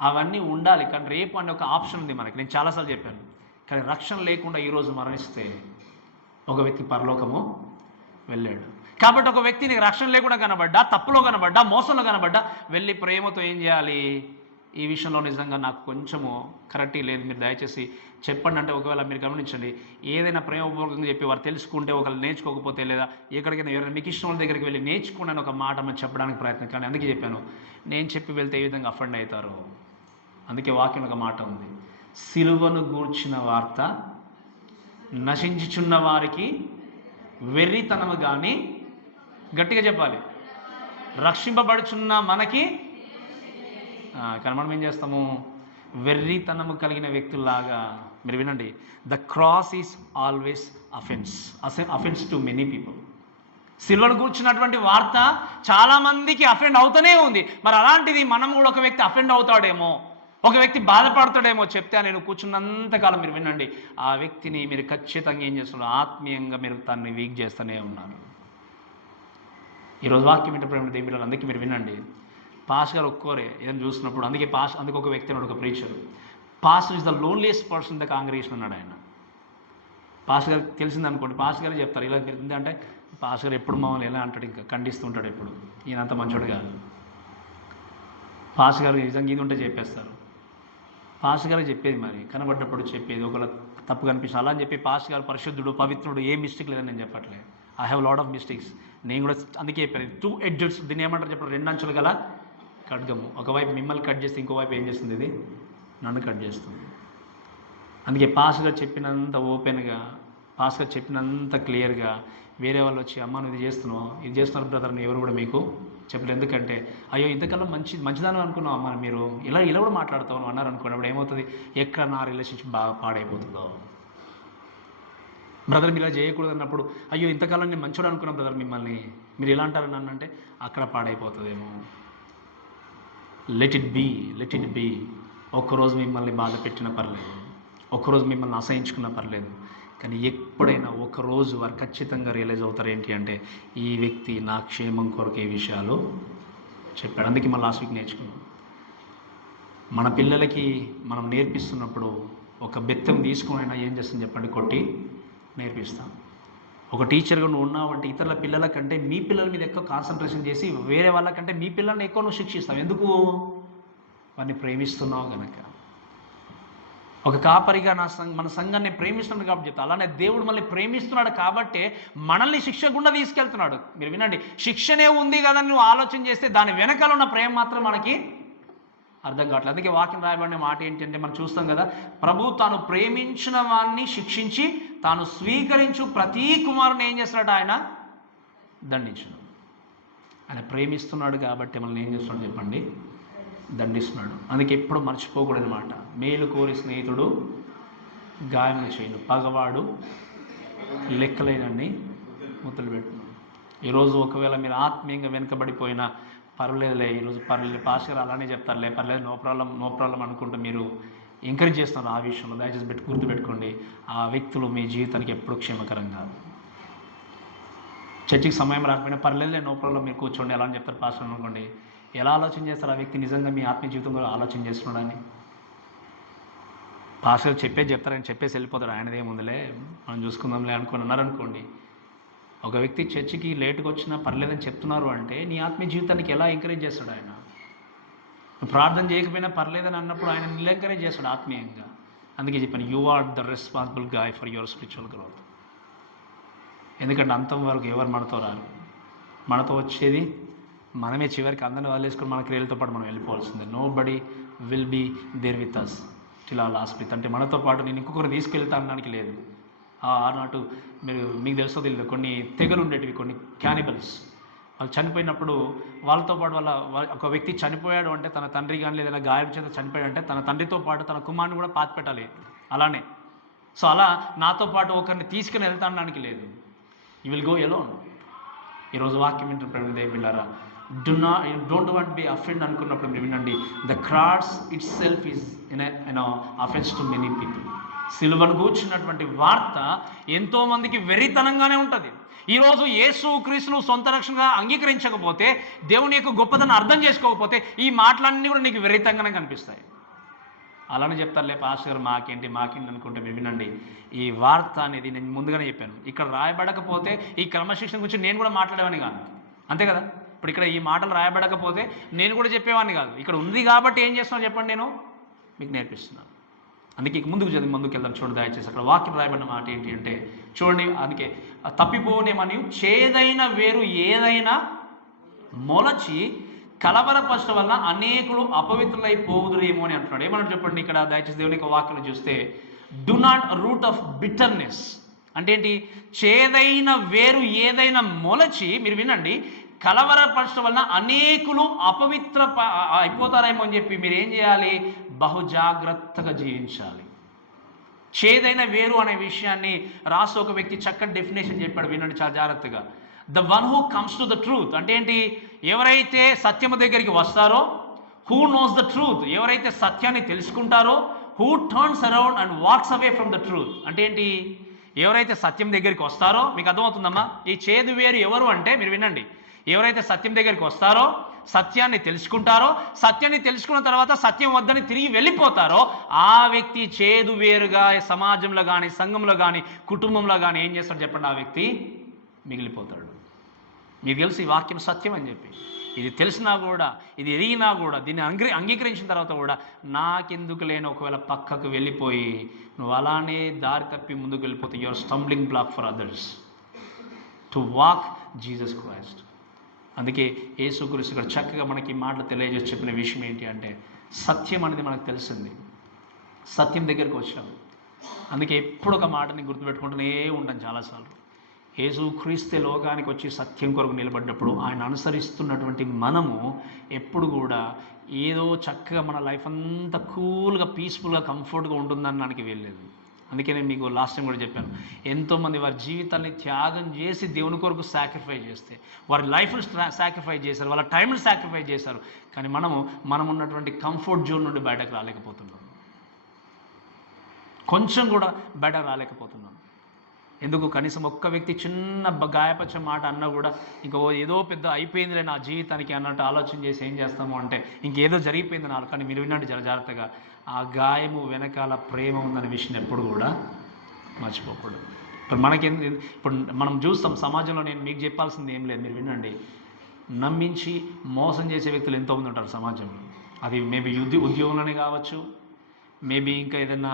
అవన్నీ ఉండాలి. కానీ రేపు అనే ఒక ఆప్షన్ ఉంది మనకి, నేను చాలాసార్లు చెప్పాను. కానీ రక్షణ లేకుండా ఈరోజు మరణిస్తే ఒక వ్యక్తి పరలోకము వెళ్ళాడు. కాబట్టి ఒక వ్యక్తిని రక్షణ లేకుండా కనబడ్డా, తప్పులో కనబడ్డా, మోసంలో కనబడ్డా, వెళ్ళి ప్రేమతో ఏం చేయాలి? ఈ విషయంలో నిజంగా నాకు కొంచెము కరెక్ట్గా లేదు, మీరు దయచేసి చెప్పండి అంటే, ఒకవేళ మీరు గమనించండి, ఏదైనా ప్రేమపూర్వకంగా చెప్పి వారు తెలుసుకుంటే, ఒకవేళ నేర్చుకోకపోతే, లేదా ఎక్కడికైనా ఎవరైనా మీకు ఇష్టం వాళ్ళ దగ్గరికి వెళ్ళి నేర్చుకోండి అని ఒక మాట మనం చెప్పడానికి ప్రయత్నం. కానీ అందుకే చెప్పాను, నేను చెప్పి వెళ్తే ఏ విధంగా అఫెండ్ అవుతారు. అందుకే వాక్యం ఒక మాట ఉంది, సిలువను గూర్చిన వార్త నశించుచున్న వారికి వెర్రితనము కానీ, గట్టిగా చెప్పాలి, రక్షింపబడుచున్న మనకి. కానీ మనం ఏం చేస్తాము? వెర్రితనము కలిగిన వ్యక్తుల్లాగా. మీరు వినండి, the cross is always offence to many people. సిల్వను కూర్చున్నటువంటి వార్త చాలామందికి అఫెండ్ అవుతూనే ఉంది. మరి అలాంటిది మనం కూడా ఒక వ్యక్తి అఫెండ్ అవుతాడేమో, ఒక వ్యక్తి బాధపడతాడేమో చెప్తే నేను కూర్చున్నంతకాలం మీరు వినండి, ఆ వ్యక్తిని మీరు ఖచ్చితంగా ఏం చేస్తున్నారు, ఆత్మీయంగా మీరు తనని వీక్ చేస్తూనే ఉన్నారు. ఈరోజు వాక్యం ఇంటి ప్రేమ దేవుళ్ళు అందుకే మీరు వినండి, పాస్ గారు ఒక్కోరే ఏదైనా చూసినప్పుడు అందుకే ఒక వ్యక్తి అన్నాడు, ఒక preacher, pastor is the loneliest person in the congregation అన్నాడు ఆయన. పాస్టర్ గారికి తెలిసిందనుకోండి, పాస్టర్ గారు చెప్తారు ఇలా తెలిసింది అంటే, పాస్టర్ గారు ఎప్పుడు మమ్మల్ని ఎలా అంటాడు, ఇంకా ఖండిస్తుంటాడు ఎప్పుడు, ఈయనంత మంచోడు కాదు. పాస్టర్ గారు నిజంగా ఇది ఉంటే చెప్పేస్తారు. పాస్టర్ గారు చెప్పేది మరి కనబడ్డప్పుడు చెప్పేది, ఒకవేళ తప్పు కనిపిస్తుంది అలా అని చెప్పి పాస్టర్ గారు పరిశుద్ధుడు పవిత్రుడు ఏ మిస్టేక్ లేదని నేను చెప్పట్లేదు. I have lot of mistakes. నేను కూడా అందుకే చెప్పాను, 2 edges, దీన్ని ఏమంటారు చెప్పారు, 2 అంచులు గల ఖడ్గము. ఒకవైపు మిమ్మల్ని కట్ చేస్తే ఇంకోవైపు ఏం చేస్తుంది, ఇది నన్ను కట్ చేస్తుంది. అందుకే పాస్టర్ గారు చెప్పినంత ఓపెన్గా, పాస్టర్ గారు చెప్పినంత క్లియర్గా వేరే వాళ్ళు వచ్చి అమ్మ నువ్వు ఇది చేస్తున్నారు బ్రదర్ అని ఎవరు కూడా మీకు చెప్పలేదు. ఎందుకంటే అయ్యో ఇంతకన్నా మంచిదాన్ని అనుకున్నావు అమ్మ, మీరు ఇలా కూడా మాట్లాడతావు అన్నారు అనుకోండి, అప్పుడు ఏమవుతుంది, ఎక్కడ నా రిలేషన్షిప్ బాగా పాడైపోతుందో. బ్రదర్ మీరు ఇలా చేయకూడదు అన్నప్పుడు, అయ్యో ఇంతకాలం నేను మంచోడు అనుకున్నాను బ్రదర్ మిమ్మల్ని, మీరు ఇలా అంటారు నన్ను అంటే అక్కడ పాడైపోతుందేమో. Let it be. ఒక్కరోజు మిమ్మల్ని బాధ పెట్టినా పర్లేదు, ఒక్కరోజు మిమ్మల్ని అసహించుకున్నా పర్లేదు, కానీ ఎప్పుడైనా ఒకరోజు వారు ఖచ్చితంగా రియలైజ్ అవుతారు ఏంటి అంటే, ఈ వ్యక్తి నా క్షేమం కొరకు ఈ విషయాలు చెప్పాడు. అందుకే మనం లాస్ట్ వీక్ నేర్చుకున్నాం, మన పిల్లలకి మనం నేర్పిస్తున్నప్పుడు ఒక బెత్తం తీసుకుని అయినా ఏం చేస్తుంది చెప్పండి, కొట్టి నేర్పిస్తాం. ఒక టీచర్గా నువ్వు ఉన్నావంటే ఇతరుల పిల్లల కంటే మీ పిల్లల మీద ఎక్కువ కాన్సన్ట్రేషన్ చేసి వేరే వాళ్ళకంటే మీ పిల్లల్ని ఎక్కువ నువ్వు శిక్షిస్తావు. ఎందుకు? వారిని ప్రేమిస్తున్నావు కనుక. ఒక కాపరిగా మన సంఘాన్ని ప్రేమిస్తున్నాడు కాబట్టి చెప్తా. అలానే దేవుడు మనల్ని ప్రేమిస్తున్నాడు కాబట్టే మనల్ని శిక్ష గుండా తీసుకెళ్తున్నాడు. మీరు వినండి, శిక్షనే ఉంది కదా నువ్వు ఆలోచన చేస్తే దాని వెనకాల ఉన్న ప్రేమ మాత్రం మనకి అర్థం కావట్లేదు. అందుకే వాక్యం రాయబడిన మాట ఏంటంటే మనం చూస్తాం కదా, ప్రభు తాను ప్రేమించిన వాడిని శిక్షించి తాను స్వీకరించు ప్రతి కుమారుని ఏం చేస్తున్నాడు, ఆయన దండించను. ఆయన ప్రేమిస్తున్నాడు కాబట్టి మనల్ని ఏం చేస్తున్నాడు చెప్పండి, దండిస్తున్నాడు. అందుకే ఎప్పుడు మర్చిపోకూడదు మాట, మేలు కోరి స్నేహితుడు గాయం చేయను, పగవాడు లెక్కలేనన్ని ముద్దులు పెట్టున్నాడు. ఈరోజు ఒకవేళ మీరు ఆత్మీయంగా వెనుకబడిపోయినా పర్వాలేదులే, ఈరోజు పర్లేదు పాస్టర్ అలానే చెప్తారులే, పర్లేదు నో ప్రాబ్లం అనుకుంటూ మీరు ఎంకరేజ్ చేస్తున్నారు ఆ విషయంలో, దయచేసి గుర్తుపెట్టుకోండి, ఆ వ్యక్తులు మీ జీవితానికి ఎప్పుడు క్షేమకరం కాదు. చర్చికి సమయం రాకపోయినా పర్లేదులే నో ప్రాబ్లం మీరు కూర్చోండి అలా అని చెప్తారు పాస్టర్ అనుకోండి, ఎలా ఆలోచన చేస్తారు ఆ వ్యక్తి నిజంగా మీ ఆత్మీయ జీవితంలో ఆలోచన చేస్తున్నాడని? పాస్టర్ చెప్తారని చెప్పేసి వెళ్ళిపోతాడు, ఆయనదేముందిలే మనం చూసుకుందాంలే అన్నారనుకోండి. ఒక వ్యక్తి చర్చికి లేటుగా వచ్చినా పర్లేదని చెప్తున్నారు అంటే నీ ఆత్మీయ జీవితానికి ఎలా ఎంకరేజ్ చేస్తాడు ఆయన? ప్రార్థన చేయకపోయినా పర్లేదని అన్నప్పుడు ఆయన నీళ్ళు ఎంకరేజ్ చేస్తాడు ఆత్మీయంగా. అందుకే చెప్పాను, you are the responsible guy for your spiritual growth. ఎందుకంటే అంతం వరకు ఎవరు మనతో రారు, మనతో వచ్చేది మనమే. చివరికి అందరిని వదిలేసుకొని మన క్రియలతో పాటు మనం వెళ్ళిపోవాల్సిందే. Nobody will be there with us till our last breath. అంటే మనతో పాటు నేను ఇంకొకరు తీసుకెళ్తా అనడానికి లేదు. ఆనాటు మీకు తెలుసో తెలియదు, కొన్ని తెగలు ఉండేటివి, కొన్ని క్యానిబల్స్. వాళ్ళు చనిపోయినప్పుడు వాళ్ళతో పాటు ఒక వ్యక్తి చనిపోయాడు అంటే తన తండ్రి కానీ లేదా గాయం చేత చనిపోయాడు అంటే తన తండ్రితో పాటు తన కుమారుని కూడా పాతి పెట్టాలి అలానే. సో అలా నాతో పాటు ఒకరిని తీసుకుని వెళ్తానడానికి లేదు, యూ విల్ గో ఎలోన్. ఈరోజు వాక్యం వింటున్న దేవుళ్ళారా, డోంట్ వాంట్ బి అఫెండ్ అనుకున్నప్పుడు మీరు వినండి, the cross it self is in offence to many people. సిలువను కూర్చున్నటువంటి వార్త ఎంతోమందికి వెర్రితనంగానే ఉంటుంది. ఈరోజు యేసు క్రీస్తును సొంత రక్షణగా అంగీకరించకపోతే, దేవుని యొక్క గొప్పతనం అర్థం చేసుకోకపోతే ఈ మాటలన్నీ కూడా నీకు వెర్రితంగానే కనిపిస్తాయి. అలానే చెప్తారులే పాస్టర్ గారు మాకేంటి అనుకుంటే మీరు వినండి, ఈ వార్త అనేది నేను ముందుగానే చెప్పాను, ఇక్కడ రాయబడకపోతే ఈ క్రమశిక్షణ గురించి నేను కూడా మాట్లాడేవాడిని కాదు, అంతే కదా. ఇప్పుడు ఇక్కడ ఈ మాటలు రాయబడకపోతే నేను కూడా చెప్పేవాడిని కాదు. ఇక్కడ ఉంది కాబట్టి ఏం చేస్తున్నాను చెప్పండి, నేను మీకు నేర్పిస్తున్నాను. అందుకే ముందుకు వెళ్దాం. చూడండి దయచేసి అక్కడ వాక్యం రాయబడిన మాట ఏంటి అంటే చూడండి, అందుకే తప్పిపోనేమని చేదైన వేరు ఏదైనా మొలచి కలవరపరచడం వలన అనేకులు అపవిత్రులైపోదురేమో అని అంటున్నాడు. ఏమన్నా చెప్పండి ఇక్కడ దయచేసి దేవుని యొక్క వాక్యం చూస్తే, do not root of bitterness అంటే ఏంటి? చేదైన వేరు ఏదైనా మొలచి, మీరు వినండి, కలవరపరచడం వలన అనేకులు అయిపోతారేమో అని చెప్పి మీరు ఏం చేయాలి? బహు జాగ్రత్తగా జీవించాలి. చేదైన వేరు అనే విషయాన్ని రాసి ఒక వ్యక్తి చక్కటి డెఫినేషన్ చెప్పాడు, వినండి చాలా జాగ్రత్తగా. The one who comes to the truth అంటే ఏంటి? ఎవరైతే సత్యము దగ్గరికి వస్తారో, హూ నోస్ ద ట్రూత్, ఎవరైతే సత్యాన్ని తెలుసుకుంటారో, who turns around and walks away from the truth అంటే ఏంటి? ఎవరైతే సత్యం దగ్గరికి వస్తారో, మీకు అర్థమవుతుందమ్మా? ఈ చేదు వేరు ఎవరు అంటే మీరు వినండి, ఎవరైతే సత్యం దగ్గరికి వస్తారో, సత్యాన్ని తెలుసుకుంటారో, సత్యాన్ని తెలుసుకున్న తర్వాత సత్యం వద్దని తిరిగి వెళ్ళిపోతారో, ఆ వ్యక్తి చేదు వేరుగా సమాజంలో కానీ, సంఘంలో కానీ, కుటుంబంలో కానీ ఏం చేస్తాడు చెప్పండి? ఆ వ్యక్తి మిగిలిపోతాడు. మీకు తెలుసు ఈ వాక్యం సత్యం అని చెప్పి, ఇది తెలిసినా కూడా, ఇది ఎరిగినా కూడా, దీన్ని అంగీకరించిన తర్వాత కూడా నాకెందుకు లేని ఒకవేళ పక్కకు వెళ్ళిపోయి నువ్వు అలానే దారి తప్పి ముందుకు వెళ్ళిపోతే your stumbling block for others to walk Jesus Christ. అందుకే యేసుక్రీస్తు ఇక్కడ చక్కగా మనకి మాటలు తెలియజేసి చెప్పిన విషయం ఏంటి అంటే, సత్యం అనేది మనకు తెలిసింది, సత్యం దగ్గరికి వచ్చాము. అందుకే ఎప్పుడు ఒక మాటని గుర్తుపెట్టుకుంటూనే ఉంటాను చాలాసార్లు. యేసుక్రీస్తే లోకానికి వచ్చి సత్యం కొరకు నిలబడ్డప్పుడు ఆయన అనుసరిస్తున్నటువంటి మనము ఎప్పుడు కూడా ఏదో చక్కగా మన లైఫ్ అంతా కూల్గా, పీస్ఫుల్గా, కంఫర్ట్గా ఉంటుందని నాకు వెళ్ళలేదు. అందుకే నేను మీకు లాస్ట్ టైం కూడా చెప్పాను, ఎంతోమంది వారి జీవితాన్ని త్యాగం చేసి దేవుని కొరకు సాక్రిఫైస్ చేస్తే, వారి లైఫ్ని సాక్రిఫైస్ చేశారు, వాళ్ళ టైంని సాక్రిఫైస్ చేశారు. కానీ మనం ఉన్నటువంటి కంఫర్ట్ జోన్ నుండి బయటకు రాలేకపోతున్నాం, కొంచెం కూడా బయటకు రాలేకపోతున్నాం. ఎందుకు? కనీసం ఒక్క వ్యక్తి చిన్న గాయపరిచే మాట అన్నా కూడా ఇంకా ఏదో పెద్ద అయిపోయిందిలే నా జీవితానికి అన్నట్టు ఆలోచన చేసి ఏం చేస్తాము అంటే ఇంకేదో జరిగిపోయింది నాలుగు. కానీ మీరు వినండి జాగ్రత్తగా, ఆ గాయము వెనకాల ప్రేమ ఉందనే విషయం ఎప్పుడు కూడా మర్చిపోకూడదు. ఇప్పుడు మనం చూస్తాం సమాజంలో, నేను మీకు చెప్పాల్సింది ఏం లేదు, మీరు వినండి. నమ్మించి మోసం చేసే వ్యక్తులు ఎంతోమంది ఉంటారు సమాజంలో. అది మేబీ ఉద్యోగంలోనే కావచ్చు, మేబీ ఇంకా ఏదైనా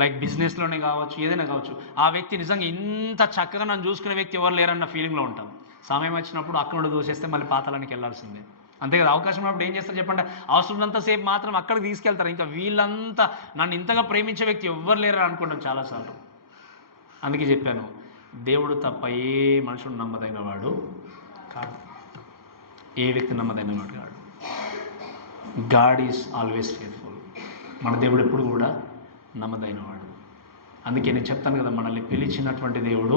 లైక్ బిజినెస్లోనే కావచ్చు, ఏదైనా కావచ్చు. ఆ వ్యక్తి నిజంగా ఇంత చక్కగా నన్ను చూసుకునే వ్యక్తి ఎవరు లేరన్న ఫీలింగ్లో ఉంటాం. సమయం వచ్చినప్పుడు అక్కడ నుండి దూసేస్తే మళ్ళీ పాతాళానికి వెళ్ళాల్సిందే. అంతే కదా? అవకాశం ఉన్నప్పుడు ఏం చేస్తారు చెప్పండి? అవసరమంతసేపు మాత్రం అక్కడికి తీసుకెళ్తారు. ఇంకా వీళ్ళంతా నన్ను ఇంతగా ప్రేమించే వ్యక్తి ఎవ్వరు లేరు అనుకుంటాం చాలాసార్లు. అందుకే చెప్పాను, దేవుడు తప్ప ఏ మనుషుడు నమ్మదైన వాడు కాదు, ఏ వ్యక్తి నమ్మదైన వాడు కాదు. God is always faithful. మన దేవుడు ఎప్పుడు కూడా నమ్మదైనవాడు. అందుకే నేను చెప్తాను కదా, మనల్ని పిలిచినటువంటి దేవుడు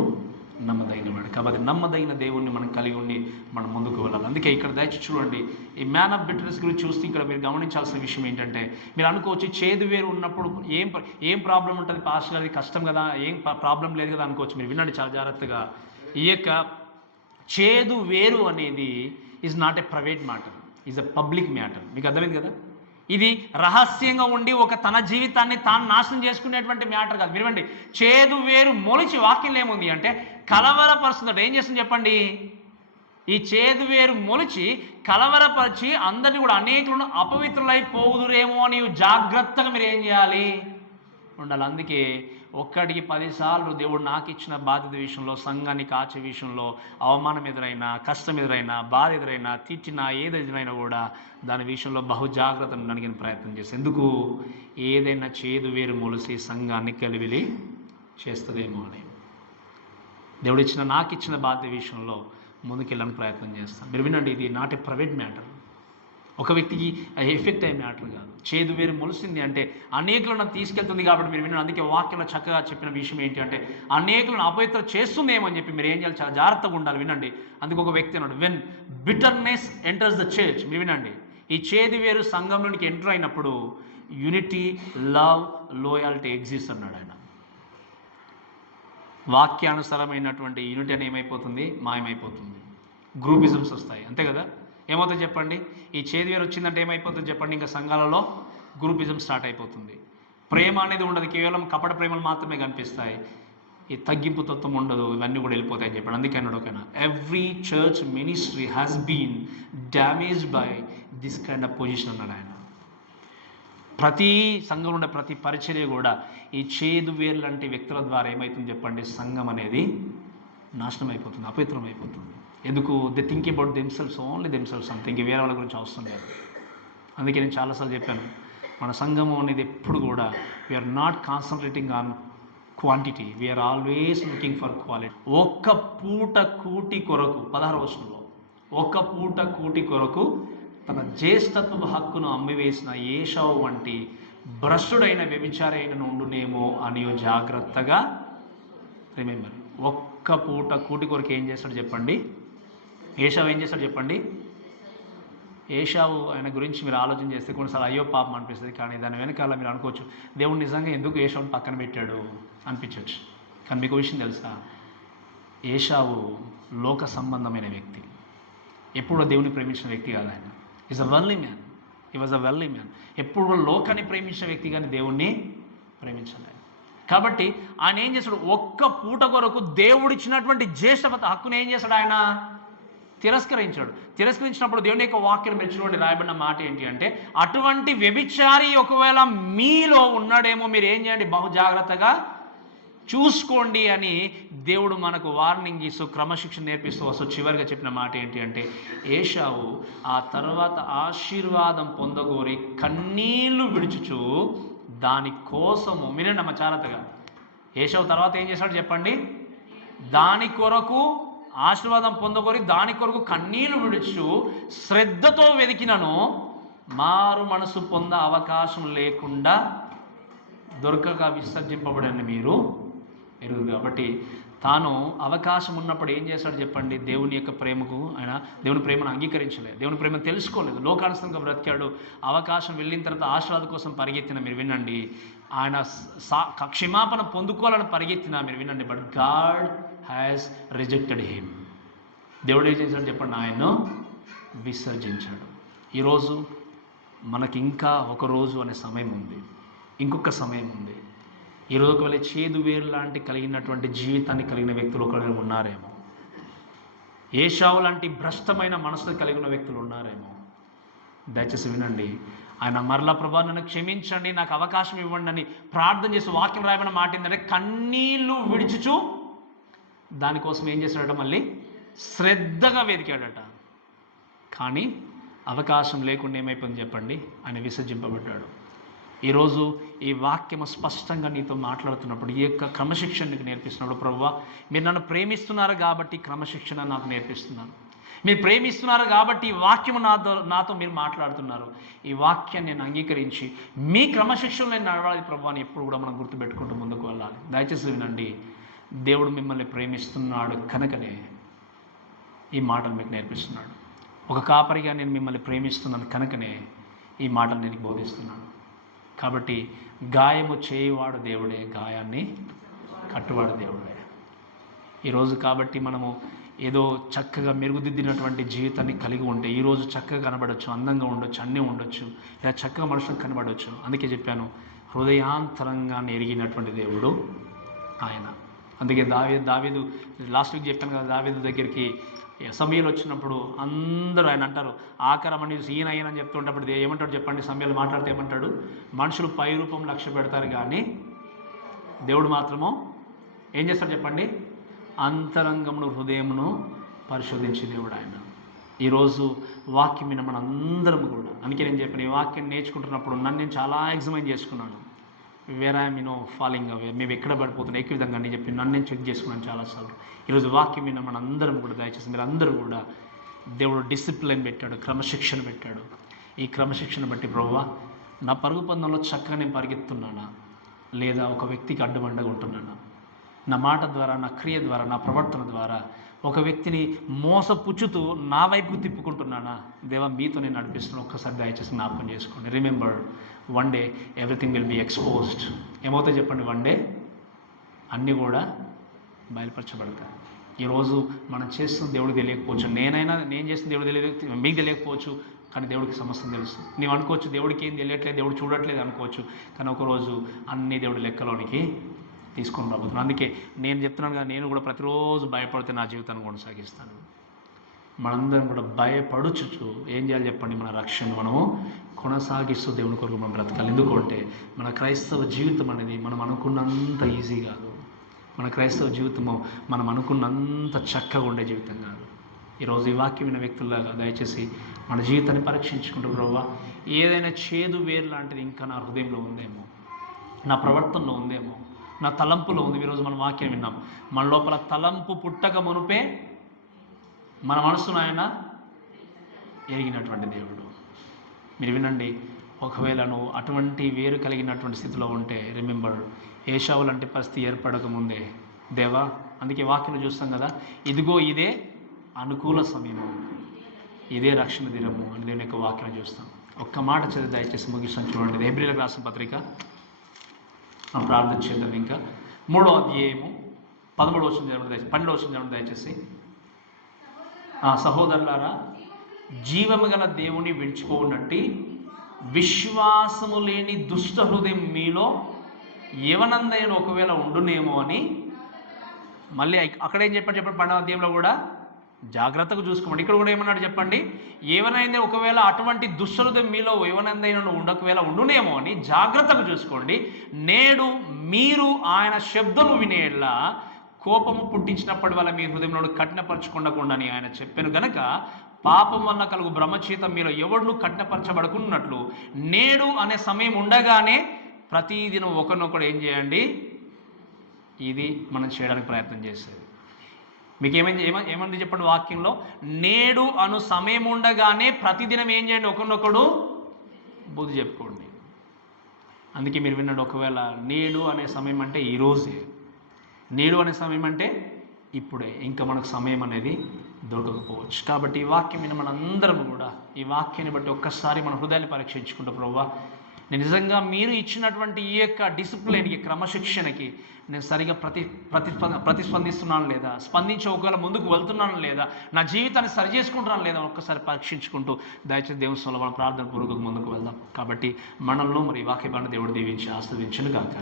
నమ్మదైనవాడు. కాబట్టి నమ్మదైన దేవుణ్ణి మనం కలిగి ఉండి మనం ముందుకు వెళ్ళాలి. అందుకే ఇక్కడ దయచేసి చూడండి, ఈ మ్యాన్ ఆఫ్ బిటర్నెస్ గురించి చూస్తే ఇక్కడ మీరు గమనించాల్సిన విషయం ఏంటంటే, మీరు అనుకోవచ్చు చేదు వేరు ఉన్నప్పుడు ఏం ప్రాబ్లం ఉంటుంది పాస్టర్, అది కష్టం కదా, ఏం ప్రాబ్లం లేదు కదా అనుకోవచ్చు. మీరు వినండి చాలా జాగ్రత్తగా. ఈ యొక్క చేదు వేరు అనేది is not a private matter, is a public matter. మీకు అర్థమైంది కదా? ఇది రహస్యంగా ఉండి ఒక తన జీవితాన్ని తాను నాశనం చేసుకునేటువంటి మ్యాటర్ కాదు. వినండి, చేదు వేరు మొలిచి, వాక్యంలో ఏముంది అంటే కలవరపరుస్తుందట. ఏం చేస్తుంది చెప్పండి? ఈ చేదు వేరు మొలిచి కలవరపరిచి అందరినీ కూడా అనేకులను అపవిత్రులైపోదురేమో అని జాగ్రత్తగా మీరు ఏం చేయాలి? ఉండాలి. అందుకే ఒక్కడికి 10 సార్లు దేవుడు నాకు ఇచ్చిన బాధ్యత విషయంలో, సంఘాన్ని కాచే విషయంలో, అవమానం ఎదురైనా, కష్టం ఎదురైనా, బాధ ఎదురైనా, తిట్టినా, ఏది ఎదురైనా కూడా దాని విషయంలో బహు జాగ్రత్తను ఉండడానికి ప్రయత్నం చేస్తాను. ఎందుకు? ఏదైనా చేదు వేరు మొలిసి సంఘాన్ని కలివిలి చేస్తుందేమో అని. దేవుడు నాకు ఇచ్చిన బాధ్యత విషయంలో ముందుకెళ్ళడానికి ప్రయత్నం చేస్తాను. మీరు వినండి, ఇది నాట్ ఏ ప్రైవేట్ మ్యాటర్, ఒక వ్యక్తికి ఎఫెక్ట్ అయ్యే మ్యాటర్ కాదు. చేదు వేరు మొలిసింది అంటే అనేకులను తీసుకెళ్తుంది కాబట్టి మీరు వినండి. అందుకే వాక్యంలో చక్కగా చెప్పిన విషయం ఏంటి అంటే, అనేకులను అపవిత్రం చేస్తుందేమని చెప్పి మీరు ఏం చేయాలి? చాలా జాగ్రత్తగా ఉండాలి. వినండి, అందుకు ఒక వ్యక్తి అన్నాడు, when bitterness enters the church. మీరు వినండి, ఈ చేదు వేరు సంఘంలోనికి ఎంటర్ అయినప్పుడు యూనిటీ, లవ్, లోయాలిటీ ఎగ్జిస్ట్ అన్నాడు ఆయన. వాక్యానుసారమైనటువంటి యూనిటీ అని ఏమైపోతుంది? మాయమైపోతుంది. గ్రూపిజమ్స్ వస్తాయి, అంతే కదా? ఏమవుతుంది చెప్పండి? ఈ చేదు వేరు వచ్చిందంటే ఏమైపోతుంది చెప్పండి? ఇంకా సంఘాలలో గ్రూపిజం స్టార్ట్ అయిపోతుంది. ప్రేమ అనేది ఉండదు, కేవలం కపట ప్రేమలు మాత్రమే కనిపిస్తాయి. ఈ తగ్గింపు తత్వం ఉండదు, ఇవన్నీ కూడా వెళ్ళిపోతాయని చెప్పాడు. అందుకే అన్నాడు ఒకనా, every church ministry has been damaged by this kind of position అన్నాడు ఆయన. ప్రతి సంఘంలో ఉండే ప్రతి పరిచర్య కూడా ఈ చేదు వేరు లాంటి వ్యక్తుల ద్వారా ఏమవుతుంది చెప్పండి? సంఘం అనేది నాశనం అయిపోతుంది, అపవిత్రం అయిపోతుంది. ఎందుకు? They think about themselves, only themselves అంతే, ఇంక వేరే వాళ్ళ గురించి అవసరం లేదు. అందుకే నేను చాలాసార్లు చెప్పాను, మన సంఘం అనేది ఎప్పుడు కూడా we're not concentrating on quantity, we're always looking for quality. ఒక్క పూట కూటి కొరకు, 16వ వచనంలో, ఒక్క పూట కూటి కొరకు తన జ్యేష్ఠత్వ హక్కును అమ్మివేసిన ఏషావు వంటి భ్రష్టుడైన వ్యభిచారి అయిన ఉండునేమో అని జాగ్రత్తగా రిమెంబర్. ఒక్క పూట కూటి కొరకు ఏం చేస్తాడు చెప్పండి? ఏషావు ఏం చేస్తాడు చెప్పండి? ఏషావు ఆయన గురించి మీరు ఆలోచన చేస్తే కొన్నిసార్లు అయ్యో పాపం అనిపిస్తుంది. కానీ దాని వెనకాల మీరు అనుకోవచ్చు, దేవుడు నిజంగా ఎందుకు ఏషావుని పక్కన పెట్టాడు అనిపించవచ్చు. కానీ మీకు విషయం తెలుసా? ఏషావు లోక సంబంధమైన వ్యక్తి, ఎప్పుడో దేవుని ప్రేమించిన వ్యక్తి కాదు. ఆయన is a wealthy man. He was a wealthy man. ఎప్పుడు లోకాన్ని ప్రేమించిన వ్యక్తి కానీ దేవుణ్ణి ప్రేమించలేదు. కాబట్టి ఆయన ఏం చేస్తాడు? ఒక్క పూట కొరకు దేవుడిచ్చినటువంటి జ్యేష్ఠత హక్కును ఏం చేస్తాడు? ఆయన తిరస్కరించాడు. తిరస్కరించినప్పుడు దేవుని యొక్క వాక్యం మెచ్చుకోండి రాయబడిన మాట ఏంటి అంటే, అటువంటి వ్యభిచారి ఒకవేళ మీలో ఉన్నాడేమో, మీరు ఏం చేయండి? బహు జాగ్రత్తగా చూసుకోండి అని దేవుడు మనకు వార్నింగ్ ఇస్తూ క్రమశిక్షణ నేర్పిస్తూ వస్తూ చివరిగా చెప్పిన మాట ఏంటి అంటే, ఏషావు ఆ తర్వాత ఆశీర్వాదం పొందగోరి కన్నీళ్లు విడుచుచు దానికోసము, వినండి అమ్మ జాగ్రత్తగా, ఏషావు తర్వాత ఏం చేశాడు చెప్పండి? దాని కొరకు ఆశీర్వాదం పొందగోరి దాని కొరకు కన్నీళ్లు విడుచు శ్రద్ధతో వెతికినను మారు మనసు పొంద అవకాశం లేకుండా దొరకక విసర్జింపబడని మీరు ఎరుగు. కాబట్టి తాను అవకాశం ఉన్నప్పుడు ఏం చేశాడు చెప్పండి? దేవుని యొక్క ప్రేమకు ఆయన దేవుని ప్రేమను అంగీకరించలేదు, దేవుని ప్రేమను తెలుసుకోలేదు, లోకానుసంగా బ్రతికాడు. అవకాశం వెళ్ళిన తర్వాత ఆశీర్వాదం కోసం పరిగెత్తిన మీరు వినండి, ఆయన క్షమాపణ పొందుకోవాలని పరిగెత్తిన మీరు వినండి, but God has rejected him. దేవుడు ఏం చేశాడు చెప్పండి? ఆయన్ను విసర్జించాడు. ఈరోజు మనకి ఇంకా ఒక రోజు అనే సమయం ఉంది, ఇంకొక సమయం ఉంది. ఈరోజు ఒకవేళ చేదు వేరు లాంటి కలిగినటువంటి జీవితాన్ని కలిగిన వ్యక్తులు ఒకవేళ ఉన్నారేమో, ఏషావు లాంటి భ్రష్టమైన మనసును కలిగిన వ్యక్తులు ఉన్నారేమో. దయచేసి వినండి, ఆయన మరలా ప్రభా నన్ను క్షమించండి, నాకు అవకాశం ఇవ్వండి అని ప్రార్థన చేసి వాక్యం రాయబడిన మాట ఏంటంటే, కన్నీళ్లు విడిచుచు దానికోసం ఏం చేశాడట? మళ్ళీ శ్రద్ధగా వెతికాడట. కానీ అవకాశం లేకుండా ఏమైపోయింది చెప్పండి? ఆయన విసర్జింపబడ్డాడు. ఈరోజు ఈ వాక్యము స్పష్టంగా నీతో మాట్లాడుతున్నప్పుడు, ఈ యొక్క క్రమశిక్షణ నీకు నేర్పిస్తున్నప్పుడు, ప్రభువా మీరు నన్ను ప్రేమిస్తున్నారు కాబట్టి క్రమశిక్షణ నాకు నేర్పిస్తున్నాను, మీరు ప్రేమిస్తున్నారు కాబట్టి ఈ వాక్యము నాతో మీరు మాట్లాడుతున్నారు. ఈ వాక్యాన్ని నేను అంగీకరించి మీ క్రమశిక్షణలో నేను నడవాలి ప్రభువా అని ఎప్పుడు కూడా మనం గుర్తుపెట్టుకుంటూ ముందుకు వెళ్ళాలి. దయచేసి వినండి, దేవుడు మిమ్మల్ని ప్రేమిస్తున్నాడు కనుకనే ఈ మాటలు మీకు నేర్పిస్తున్నాడు. ఒక కాపరిగా నేను మిమ్మల్ని ప్రేమిస్తున్నాను కనుకనే ఈ మాటలు నేను బోధిస్తున్నాను. కాబట్టి గాయము చేయువాడు దేవుడే, గాయాన్ని కట్టువాడు దేవుడే. ఈరోజు కాబట్టి మనము ఏదో చక్కగా మెరుగుదిద్దినటువంటి జీవితాన్ని కలిగి ఉంటే ఈరోజు చక్కగా కనబడవచ్చు, అందంగా ఉండొచ్చు, అన్నీ ఉండొచ్చు, ఇలా చక్కగా మనుషులకు కనబడవచ్చు. అందుకే చెప్పాను, హృదయాంతరంగాన్ని ఎరిగినటువంటి దేవుడు ఆయన. అందుకే దావీదు లాస్ట్ వీక్ చెప్పాను కదా, దావీదు దగ్గరికి సమయలు వచ్చినప్పుడు అందరూ ఆయన అంటారు, ఆకరమని ఈయన అని చెప్తుంటప్పుడు ఏమంటాడు చెప్పండి? సమయాలు మాట్లాడితే ఏమంటాడు? మనుషులు పై రూపం లక్ష్య పెడతారు కానీ దేవుడు మాత్రమో ఏం చేస్తాడు చెప్పండి? అంతరంగమును హృదయమును పరిశోధించే దేవుడు ఆయన. ఈరోజు వాక్యం విన్న మన అందరం కూడా, అందుకే నేను చెప్పాను, ఈ వాక్యం నేర్చుకుంటున్నప్పుడు నన్ను నేను చాలా ఎగ్జామైన్ చేసుకున్నాను. వేర్ ఐఎమ్ ఫాలింగ్ అవే, మేము ఎక్కడ పడిపోతున్నాం, ఏ విధంగా అని చెప్పి నన్ను నేను చెక్ చేసుకున్నాను చాలాసార్లు. ఈరోజు వాక్యం విన్న మన అందరం కూడా దయచేసి మీరు అందరూ కూడా, దేవుడు డిసిప్లిన్ పెట్టాడు, క్రమశిక్షణ పెట్టాడు. ఈ క్రమశిక్షణ బట్టి ప్రభువా నా పరుగు పందంలో చక్కగా నేను పరిగెత్తున్నానా, లేదా ఒక వ్యక్తికి అడ్డుబండగా ఉంటున్నానా? నా మాట ద్వారా, నా క్రియ ద్వారా, నా ప్రవర్తన ద్వారా ఒక వ్యక్తిని మోసపుచ్చుతూ నా వైపుకు తిప్పుకుంటున్నానా? దేవా మీతో నేను నడిపిస్తున్నాను. ఒక్కసారి దయచేసి జ్ఞాపకం చేసుకోండి. Remember, one day everything will be exposed. ఏమవుతాయి చెప్పండి? వన్ డే అన్నీ కూడా బయలుపరచబడతాయి. ఈరోజు మనం చేస్తున్న దేవుడికి తెలియకపోవచ్చు, నేను చేస్తున్న దేవుడు మీకు తెలియకపోవచ్చు, కానీ దేవుడికి సమస్తం తెలుసు. నీవు అనుకోవచ్చు దేవుడికి ఏం తెలియట్లేదు, దేవుడు చూడట్లేదు అనుకోవచ్చు, కానీ ఒకరోజు అన్ని దేవుడి లెక్కలోనికి తీసుకొని రాబోతున్నాను. అందుకే నేను చెప్తున్నాను కదా, నేను కూడా ప్రతిరోజు భయపడితే నా జీవితాన్ని కొనసాగిస్తాను. మనందరం కూడా భయపడుచు ఏం చేయాలి చెప్పండి? మన రక్షణ మనము కొనసాగిస్తూ దేవుని కొరకు మనం బ్రతకాలి. ఎందుకంటే మన క్రైస్తవ జీవితం అనేది మనం అనుకున్నంత ఈజీ కాదు. మన క్రైస్తవ జీవితము మనం అనుకున్నంత చక్కగా ఉండే జీవితం కాదు. ఈరోజు ఈ వాక్యం విన్న వ్యక్తుల్లాగా దయచేసి మన జీవితాన్ని పరీక్షించుకుంటూ, ప్రభువా ఏదైనా చేదు వేరు లాంటిది ఇంకా నా హృదయంలో ఉందేమో, నా ప్రవర్తనలో ఉందేమో, నా తలంపులో ఉంది. ఈరోజు మనం వాక్యం విన్నాం, మన లోపల తలంపు పుట్టక మునుపే మన మనసును ఆయన ఎరిగినటువంటి దేవుడు. మీరు వినండి, ఒకవేళ నువ్వు అటువంటి వేరు కలిగినటువంటి స్థితిలో ఉంటే రిమెంబర్, ఏషావు లాంటి పరిస్థితి ఏర్పడకముందే దేవా, అందుకే వాక్యం చూస్తాం కదా, ఇదిగో ఇదే అనుకూల సమయము, ఇదే రక్షణ దినము అని దేవుని యొక్క వాక్యం చూస్తాం. ఒక్క మాట చదివి దయచేసి ముగిస్తాను చూడండి. హెబ్రీయులకు రాసిన పత్రిక మనం ప్రార్థన చేద్దాం. ఇంకా 3వ అధ్యాయము 13వ వచనం చదవండి దయచేసి, 12వ వచనం చదవండి దయచేసి. సహోదరులారా, జీవము గల దేవుని విడిచిపోనట్టి విశ్వాసము లేని దుష్ట హృదయం మీలో ఎవనందైనా ఒకవేళ ఉండునేమో అని, మళ్ళీ అక్కడేం చెప్పండి 12వ అధ్యాయంలో కూడా జాగ్రత్తగా చూసుకోండి. ఇక్కడ కూడా ఏమన్నాడు చెప్పండి, ఏవనైనా ఒకవేళ అటువంటి దుష్టులు మీలో ఏవనందైనా ఉండకవేళ ఉండునేమో అని జాగ్రత్తగా చూసుకోండి. నేడు మీరు ఆయన శబ్దము వినేలా కోపము పుట్టించినప్పటి వల్ల మీ హృదయంలో కఠినపరచుకుండకుండా అని ఆయన చెప్పాను గనక, పాపం వల్ల కలుగు బ్రహ్మచేత మీరు ఎవడును కఠినపరచబడుకున్నట్లు నేడు అనే సమయం ఉండగానే ప్రతిదినం ఒకరినొకడు ఏం చేయండి, ఇది మనం చేయడానికి ప్రయత్నం చేసేది. మీకు ఏమంది చెప్పండి వాక్యంలో, నేడు అను సమయం ఉండగానే ప్రతిదినం ఏం చేయండి, ఒకరినొకడు బుద్ధి చెప్పుకోండి. అందుకే మీరు విన్నాడు, ఒకవేళ నేడు అనే సమయం అంటే ఈరోజే, నేడు అనే సమయం అంటే ఇప్పుడే, ఇంకా మనకు సమయం అనేది దొరకకపోవచ్చు. కాబట్టి ఈ వాక్యం మీద మనందరం కూడా ఈ వాక్యాన్ని బట్టి ఒక్కసారి మన హృదయాన్ని పరీక్షించుకుంటాం. ప్రభువా, నేను నిజంగా మీరు ఇచ్చినటువంటి ఈ యొక్క డిసిప్లిన్కి, క్రమశిక్షణకి నేను సరిగా ప్రతిస్పందిస్తున్నాను లేదా, స్పందించి ఒకవేళ ముందుకు వెళ్తున్నాను లేదా, నా జీవితాన్ని సరి చేసుకుంటున్నాను లేదా ఒక్కసారి పరీక్షించుకుంటూ దయచేసి దేవుని సన్నిధిలో మనం ప్రార్థన పూర్వకంగా ముందుకు వెళ్దాం. కాబట్టి మనల్ని మరి వాక్యమైన దేవుడు దీవించి ఆశీర్వదించును గాక.